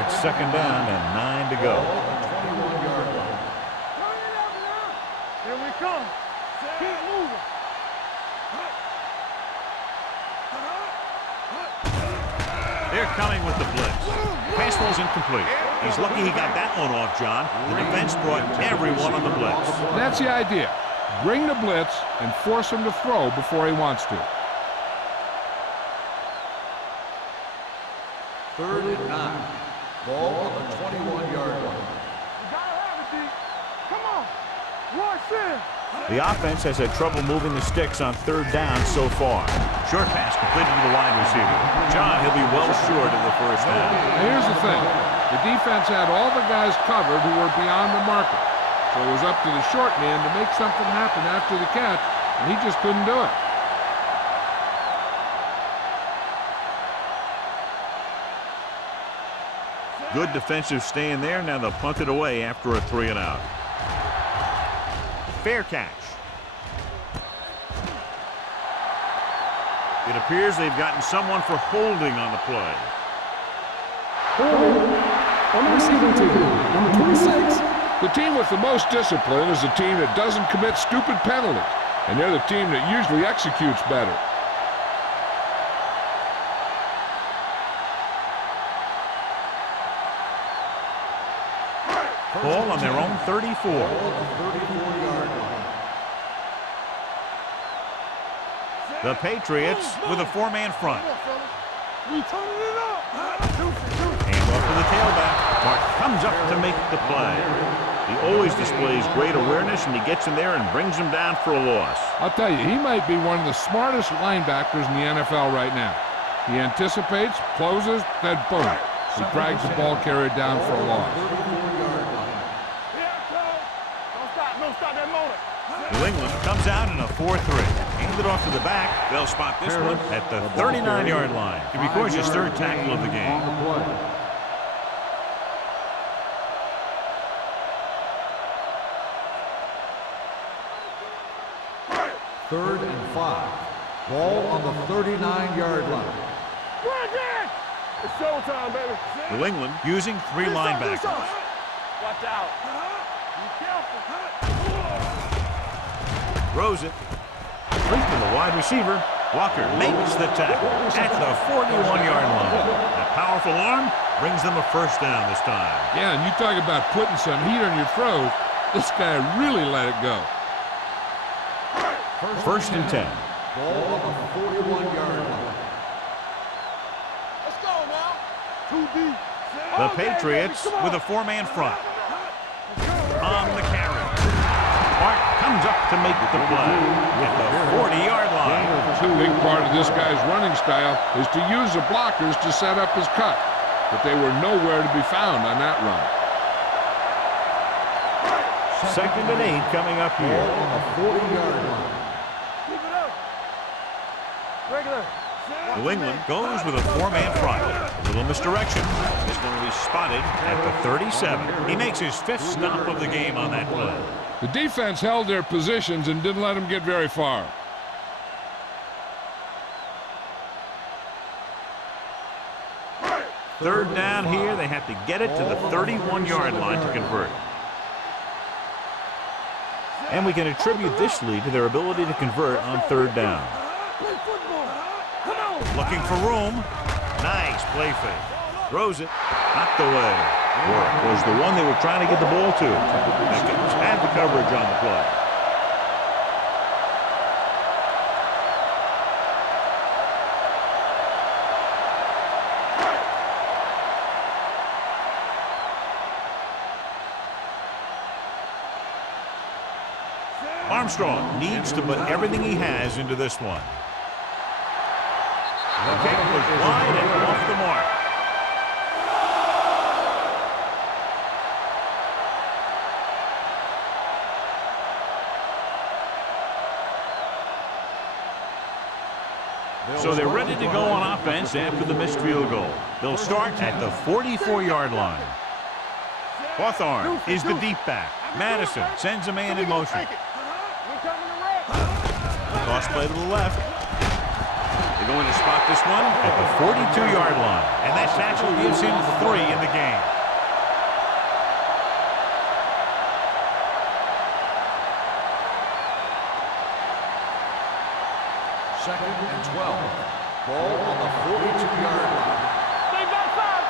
It's second down and 9 to go. Here we come. Keep moving. They're coming with the blitz. Pass ball's incomplete. He's lucky he got that one off, John. The defense brought everyone on the blitz. That's the idea. Bring the blitz and force him to throw before he wants to. Third and 9. Ball on the 21-yard line. You gotta have it, D. Come on. Rush in. The offense has had trouble moving the sticks on third down so far. Short pass completed to the wide receiver. John, he'll be well short of the first down. Now here's the thing. The defense had all the guys covered who were beyond the marker. So it was up to the short man to make something happen after the catch, and he just couldn't do it. Good defensive stand there. Now they'll punt it away after a 3-and-out. Fair catch. It appears they've gotten someone for holding on the play. Holding on the receiving team, number 26. The team with the most discipline is the team that doesn't commit stupid penalties, and they're the team that usually executes better. Ball on their own 34. Ball on the 34-yard line. The Patriots with a 4-man front. We turning it up. Hand off to the tailback. Mark comes up to make the play. He always displays great awareness, and he gets in there and brings him down for a loss. I'll tell you, he might be one of the smartest linebackers in the NFL right now. He anticipates, closes, then boom. He drags the ball carrier down for a loss. Don't stop that motor. New England comes out in a 4-3. Hand it off to the back. They'll spot this one at the 39-yard line. He records his 3rd tackle of the game. Third and 5. Ball on the 39-yard line. Run again. It's showtime, baby. New England using 3 linebackers. Watch out. Be careful. Throws it. Complete to the wide receiver. Walker makes the tackle at the 41-yard line. That powerful arm brings them a first down this time. Yeah, and you talk about putting some heat on your throws. This guy really let it go. First and 10. Ball on the 41-yard line. Let's go now. 2 deep. The Patriots with a 4-man front. On the carry. Mark comes up to make the play at the 40-yard line. A big part of this guy's running style is to use the blockers to set up his cut, but they were nowhere to be found on that run. Second and 8 coming up Ball here. on the 40-yard line. Keep it up. Regular. New England goes with a 4-man front. A little misdirection. This one will be spotted at the 37. He makes his 5th stop of the game on that play. The defense held their positions and didn't let them get very far. Third down here. They have to get it to the 31-yard line to convert. And we can attribute this lead to their ability to convert on third down. Play football. Come on. Looking for room. Nice play fake. Throws it. Knocked away. Or was the one they were trying to get the ball to. Mickens had the coverage on the play. Armstrong needs to put everything he has into this one. The kick was wide and off the mark. So they're ready to go on offense after the missed field goal. They'll start at the 44-yard line. Hawthorne is the deep back. Madison sends a man in motion. Toss play to the left. They're going to spot this one at the 42-yard line. And that tackle gives him 3 in the game. Second and 12. Ball on the 42-yard line. Stay back 5.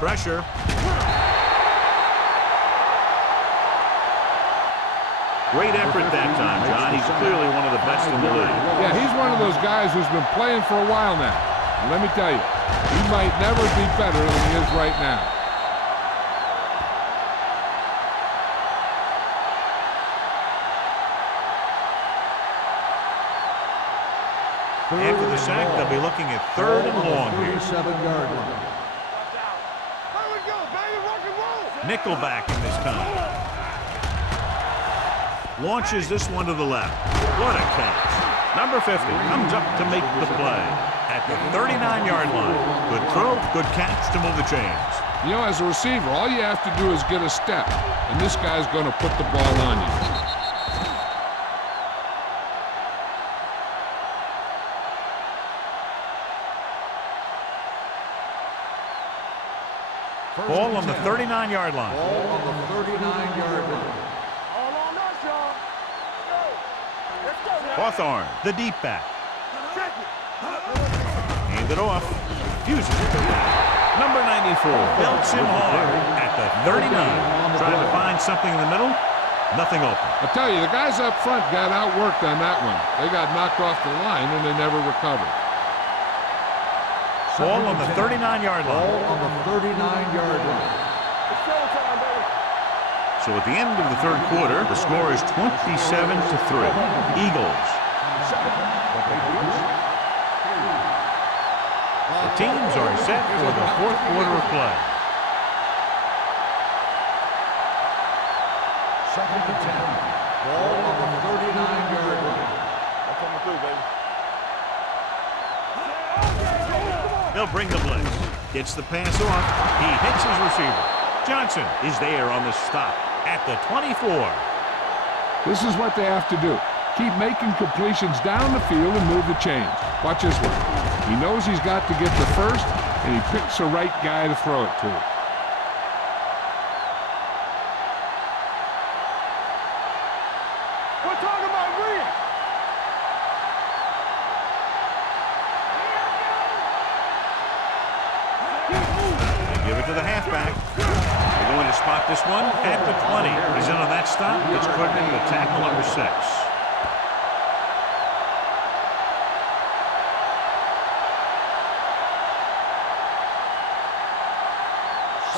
Pressure. Great effort that time, John. He's clearly one of the best in the league. Yeah, he's one of those guys who's been playing for a while now. And let me tell you, he might never be better than he is right now. After the sack, they'll be looking at third and long here. 37-yard line. There we go, baby. Rock and roll. Nickelback in this time. Launches this one to the left. What a catch. Number 50 comes up to make the play at the 39-yard line. Good throw, good catch to move the chains. You know, as a receiver, all you have to do is get a step, and this guy's going to put the ball on you. Ball on the 39-yard line. Ball on the 39-yard line. All on us, y'all. Let's go now. Hawthorne, the deep back. Check it. Hand it off. Refuses to go down. Number 94 belts him hard at the 39. Trying to find something in the middle. Nothing open. I tell you, the guys up front got outworked on that one. They got knocked off the line, and they never recovered. Ball on the 39-yard line. Ball on the 39-yard line. It's showtime, baby. So at the end of the third quarter, the score is 27-3. Eagles. The teams are set for the fourth quarter of play. Second and 10. Ball on the 39-yard line. I'm coming through, baby. They'll bring the blitz. Gets the pass off. He hits his receiver. Johnson is there on the stop at the 24. This is what they have to do. keep making completions down the field and move the chains. Watch this one. He knows he's got to get the first, and he picks the right guy to throw it to. We're talking about real. They give it to the halfback. They're going to spot this one at the 20. He's in on that stop. It's put into tackle number 6.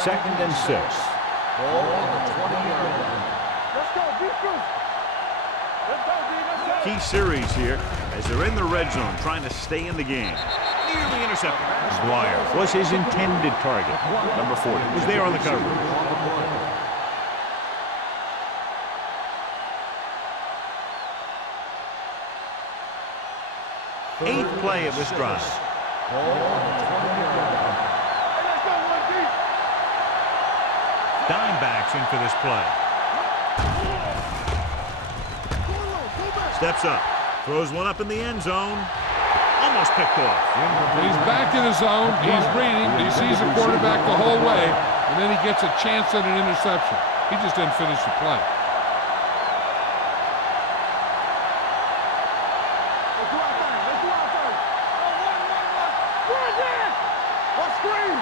Second and 6. Ball on the 20-yard line. Let's go, defense. Let's go, D. Let's go. Key series here as they're in the red zone trying to stay in the game. Nearly intercepted. Dwyer was his intended target. Number 40 was there on the cover. Eighth play of this drive. Ball on the 20-yard line. Hey, let's go, 1D. Dime backs in for this play. Steps up. Throws one up in the end zone. Almost picked off. He's back in his zone. He's reading. He sees the quarterback the whole way, and then he gets a chance at an interception. He just didn't finish the play. Let's do our thing. Let's do our thing. Run in. What screen?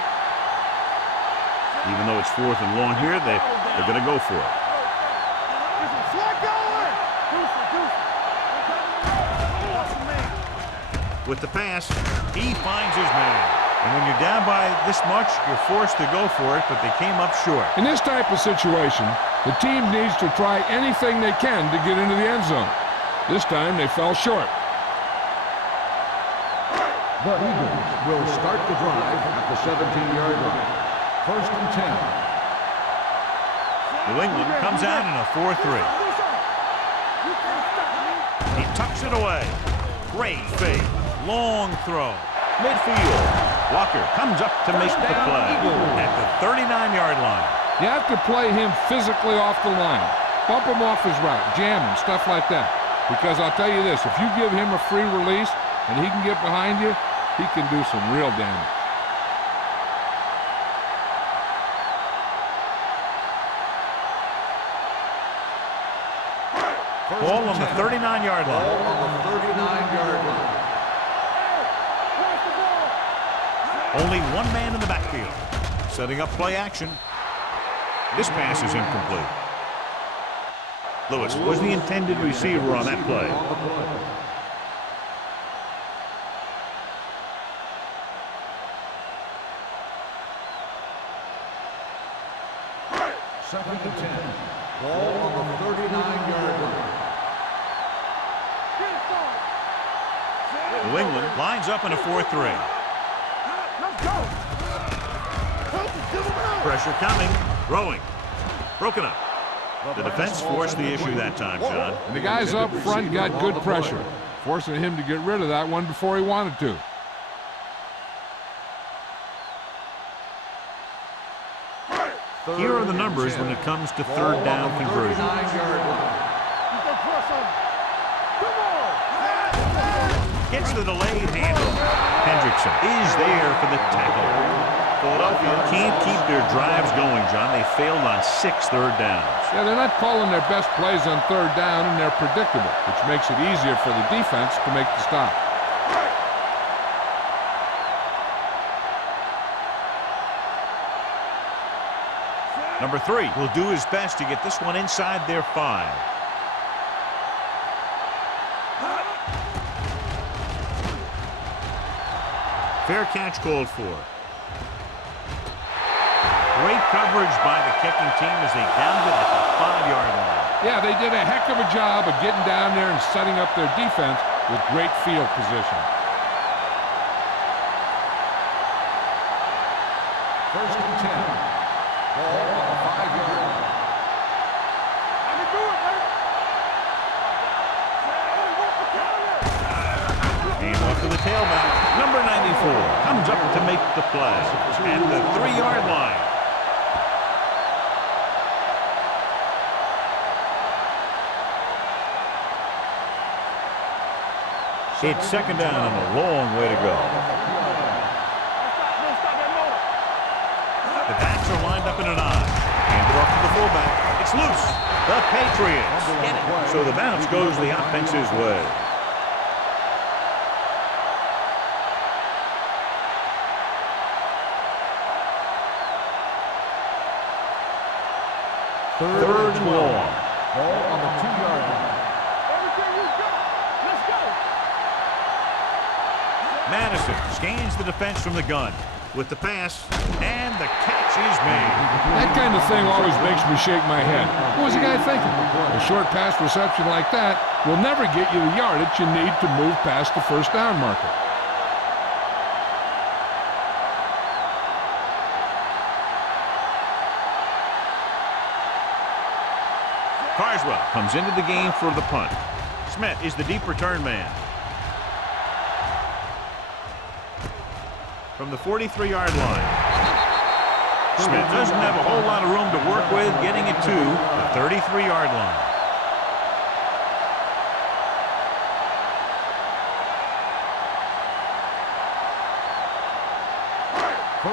Even though it's 4th and long here, they're going to go for it. Is it flat going? Deuce. With the pass, he finds his man. And when you're down by this much, you're forced to go for it, but they came up short. In this type of situation, the team needs to try anything they can to get into the end zone. This time, they fell short. The Eagles will start the drive at the 17-yard line. First and 10. New England comes out in a 4-3. You can't stop me. He tucks it away. Great fake. Long throw. Midfield. Walker comes up to make the play at the 39-yard line. You have to play him physically off the line. Bump him off his route, jam him, stuff like that. Because I'll tell you this, if you give him a free release and he can get behind you, he can do some real damage. Ball on the 39-yard Ball line. on the 39-yard line. Only one man in the backfield. Setting up play action. This pass is incomplete. Lewis was the intended receiver on that play. Second and 10. Ball on the 39-yard line. New England lines up in a 4-3. Let's go. Pressure coming. Throwing. Broken up. The defense forced the issue that time, John. And the guys up front got good pressure, forcing him to get rid of that one before he wanted to. Here are the numbers when it comes to third down conversions. 39-yard line. Gets the delayed handle. Hendrickson is there for the tackle. Philadelphia can't keep their drives going, John. They failed on 6 third downs. Yeah, they're not calling their best plays on third down, and they're predictable, which makes it easier for the defense to make the stop. Number 3 will do his best to get this one inside their 5. Fair catch called for. Great coverage by the kicking team as they downed it at the 5-yard line. Yeah, they did a heck of a job of getting down there and setting up their defense with great field position. First and 10. Ball on the 5-yard line. I can do it, man. Hand off to the tailback. Number 94 comes up to make the play at the 3-yard line. It's second down and a long way to go. The backs are lined up in an I. Handed off to the fullback. It's loose. The Patriots get it. So the bounce goes the offense's way. Third and long. Ball on the 2-yard line. Everything you got. Let's go. Madison scans the defense from the gun with the pass, and the catch is made. That kind of thing always makes me shake my head. What was the guy thinking? A short pass reception like that will never get you the yardage you need to move past the first down marker. Carswell comes into the game for the punt. Smith is the deep return man. From the 43-yard line. Smith doesn't have a whole lot of room to work with, getting it to the 33-yard line.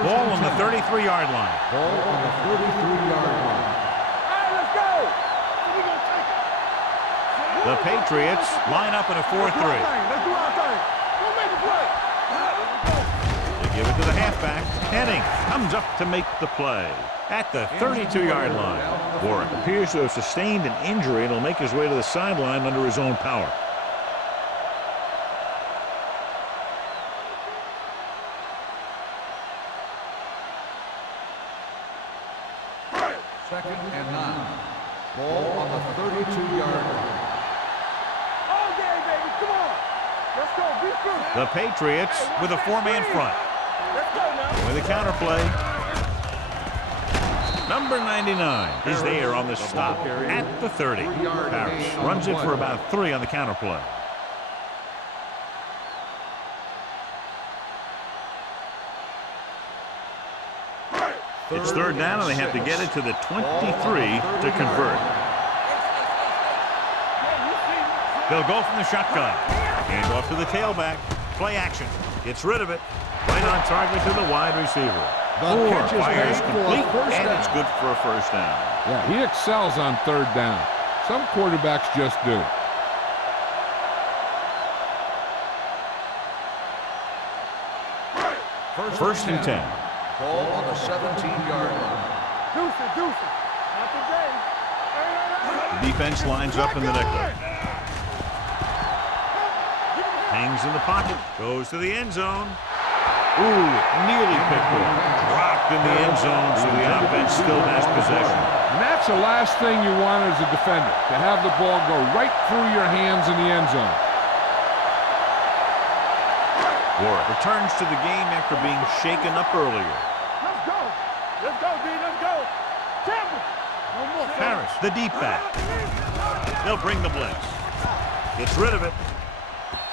Ball on the 33-yard line. Ball on the 33-yard line. All right, let's go. We gonna take it. The Patriots line up in a 4-3. Let's do our thing. Go make a play. They give it to the halfback. Henning comes up to make the play at the 32-yard line. Warwick appears to have sustained an injury and will make his way to the sideline under his own power. Second and 9. Ball on the 32-yard line. All day, baby. Come on. Let's go. Be through. The Patriots with a 4-man front. Let's go now. With a counterplay. Number 99 is there on the stop at the 30. Parrish runs it for about 3 on the counterplay. It's third down, and they have to get it to the 23 to convert. They'll go from the shotgun. Hand off to the tailback. Play action. Gets rid of it. Right on target to the wide receiver. Four fires complete, and it's good for a first down. Yeah, he excels on third down. Some quarterbacks just do. First and 10. Ball on the 17-yard line. Deuce it. Not today. The defense lines up in the nickel. Hangs in the pocket. Goes to the end zone. Ooh, nearly picked off. Dropped in the end zone, so the offense still has possession. And that's the last thing you want as a defender, to have the ball go right through your hands in the end zone. Warwick returns to the game after being shaken up earlier. Let's go. Let's go, D. Let's go. Tampa. One more. Parrish, the deep back. They'll bring the blitz. Gets rid of it.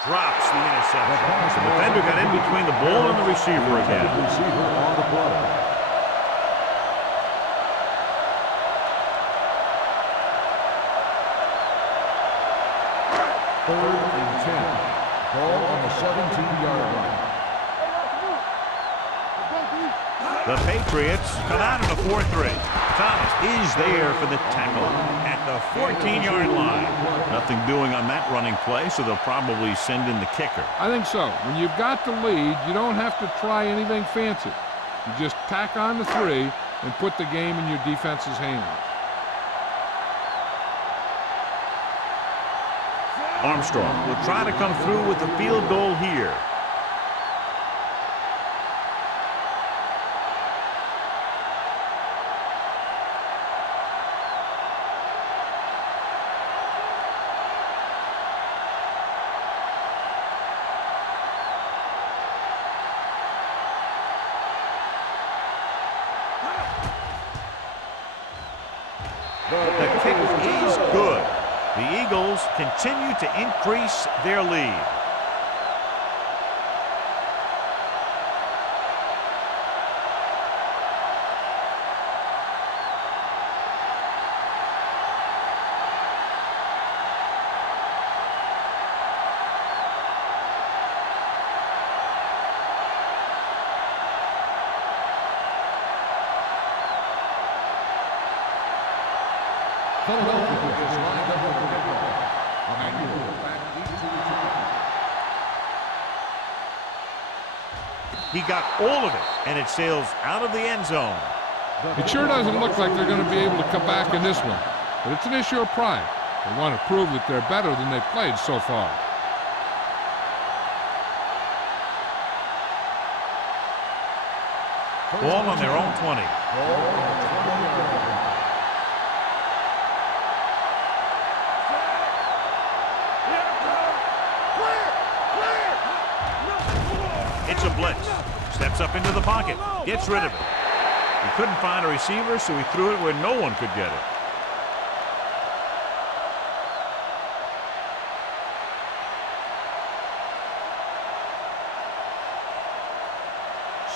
Drops the interception. The defender got in between the ball and the receiver again. Receiver on the play. Third and 10. Ball on the 17-yard line. The Patriots come out in a 4-3. Thomas is there for the tackle at the 14-yard line. Nothing doing on that running play, so they'll probably send in the kicker. I think so. When you've got the lead, you don't have to try anything fancy. You just tack on the 3 and put the game in your defense's hands. Armstrong will try to come through with the field goal here. The kick is good. The Eagles continue to increase their lead. Philadelphia is lined up for the kickoff. And he will back into the kickoff. He got all of it, and it sails out of the end zone. It sure doesn't look like they're going to be able to come back in this one, but it's an issue of pride. They want to prove that they're better than they've played so far. Ball on their own 20. It's a blitz. Steps up into the pocket. Gets rid of it. He couldn't find a receiver, so he threw it where no one could get it.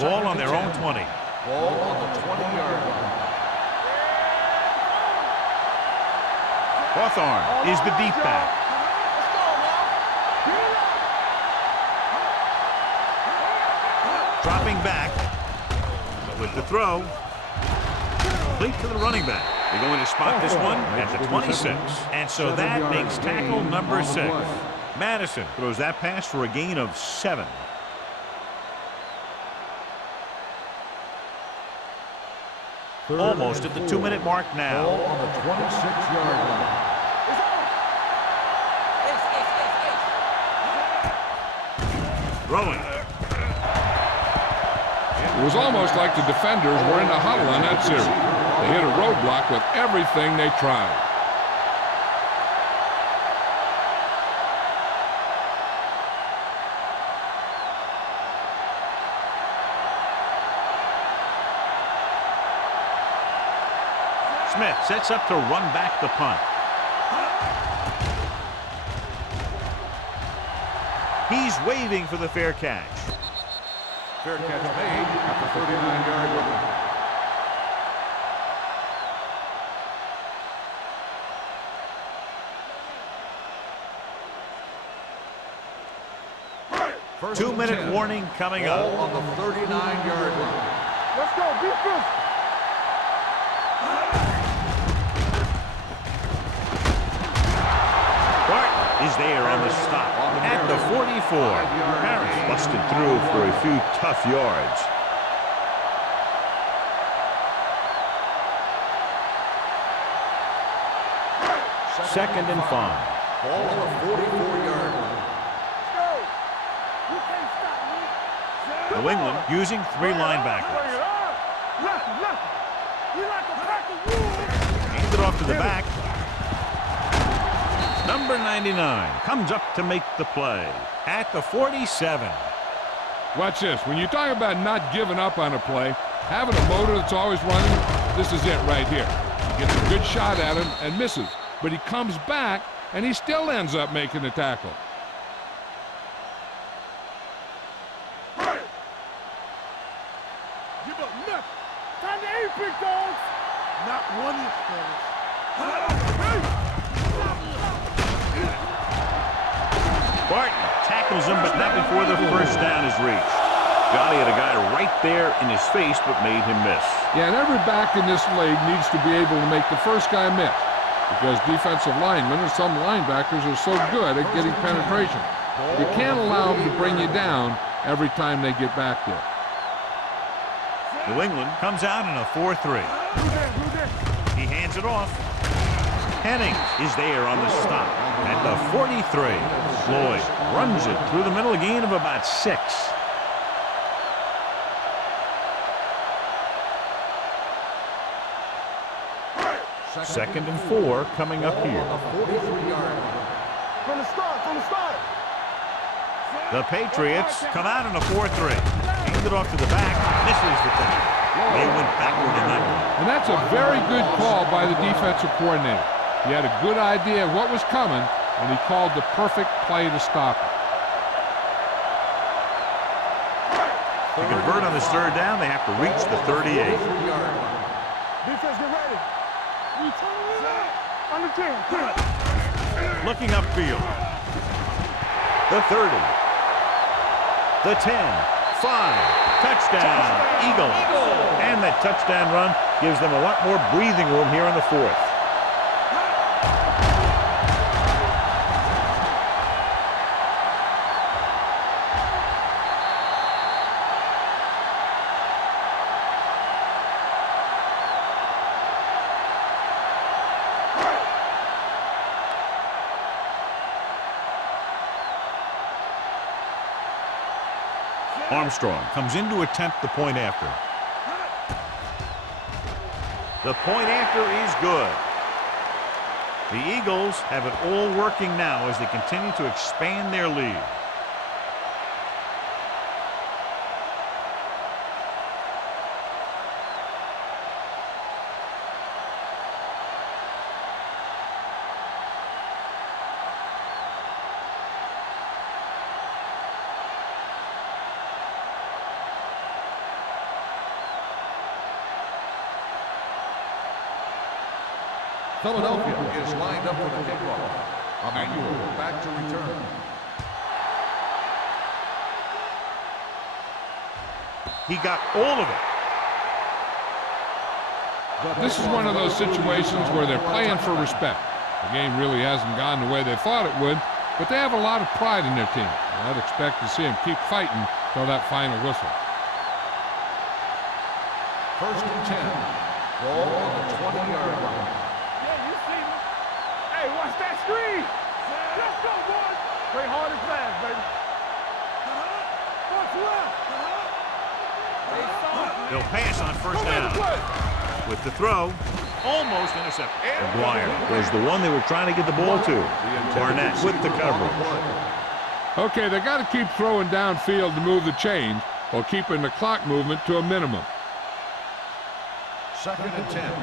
Ball on their own 20. Ball on the 20-yard line. Hawthorne is the deep back. Dropping back, but with the throw, complete to the running back. They're going to spot this one at the 26. And so that makes tackle number 6. Madison throws that pass for a gain of 7. Almost at the 2-minute mark now. Ball on the 26-yard line. Throwing. It was almost like the defenders were in the huddle on that series. They hit a roadblock with everything they tried. Smith sets up to run back the punt. He's waving for the fair catch. Fair catch made at the 39-yard line. First 2-minute warning coming Ball up. on the 39-yard line. Let's go, defense. Barton is there on the stop at the 44. Harris busted through for a few tough yards. Second and 5. Ball on the 44-yard line. Let's go. You can't stop me. New England using 3 linebackers. Left. We like to pack the rules. Hands it off to the back. Number 99 comes up to make the play at the 47. Watch this. When you talk about not giving up on a play, having a motor that's always running, this is it right here. He gets a good shot at him and misses, but he comes back and he still ends up making the tackle. Give up nothing. Time to aim, big dogs. Not one inch, fellas. Barton tackles him, but not before the first down is reached. Johnny had a guy right there in his face, but made him miss. Yeah, and every back in this league needs to be able to make the first guy miss, because defensive linemen and some linebackers are so good at getting penetration. You can't allow them to bring you down every time they get back there. New England comes out in a 4-3. He hands it off. Hennings is there on the stop at the 43. Floyd runs it through the middle, a gain of about 6. Second and 4 coming up here. From the start. The Patriots come out in a 4-3. Hand it off to the back. Misses the tackle. They went backward in that one. And that's a very good call by the defensive coordinator. He had a good idea of what was coming, and he called the perfect play to stop it. To convert on this third down, they have to reach the 38. Defense, get ready. On the 10. Looking upfield. The 30. The 10. 5. Touchdown. Eagles. And that touchdown run gives them a lot more breathing room here in the 4th. Armstrong comes in to attempt the point after. The point after is good. The Eagles have it all working now as they continue to expand their lead. Philadelphia is lined up for the kickoff. Emmanuel back to return. He got all of it. This is one of those situations where they're playing for respect. The game really hasn't gone the way they thought it would, but they have a lot of pride in their team. I'd expect to see them keep fighting till that final whistle. 1st and 10. Ball on the 20-yard line. Hey, watch that screen. Let's go, boys. Play hard and fast, baby. What's left? They'll pass on first down. With the throw, almost intercepted. McGuire was the one they were trying to get the ball to. Barnett with the coverage. Okay, they got to keep throwing downfield to move the chains while keeping the clock movement to a minimum. 2nd and 10.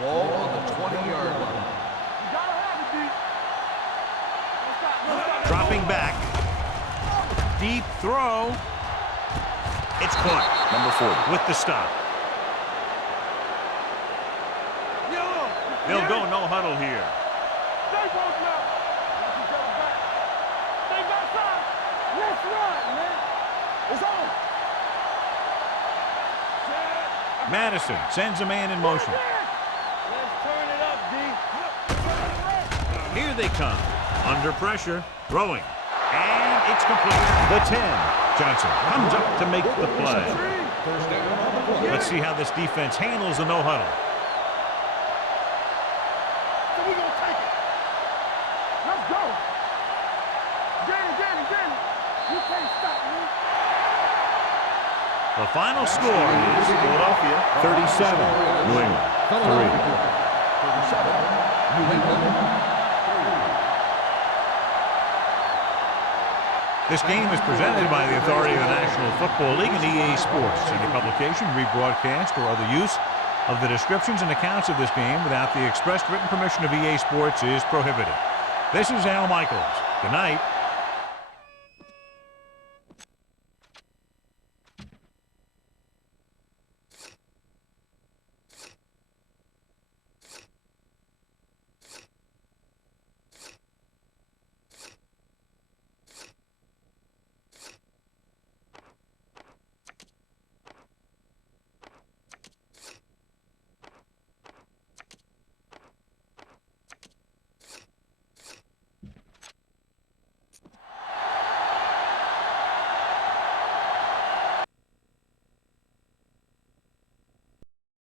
Ball on the 20-yard line. Dropping back. Deep throw. It's caught. Number 40 with the stop. They'll go no huddle here. Stay both now. Watch each other back. Stay backside. Let's run, man. It's on. Madison sends a man in motion. Let's turn it up, D. Here they come. Under pressure. Throwing. And it's complete. The 10. Johnson comes up to make the play. Let's see how this defense handles the no huddle. So we gonna take it. Let's go. Danny. You can't stop me. The final score is Philadelphia 37. New England 3. 37. New England. This game is presented by the authority of the National Football League and EA Sports. Any publication, rebroadcast, or other use of the descriptions and accounts of this game without the expressed written permission of EA Sports is prohibited. This is Al Michaels. Good night.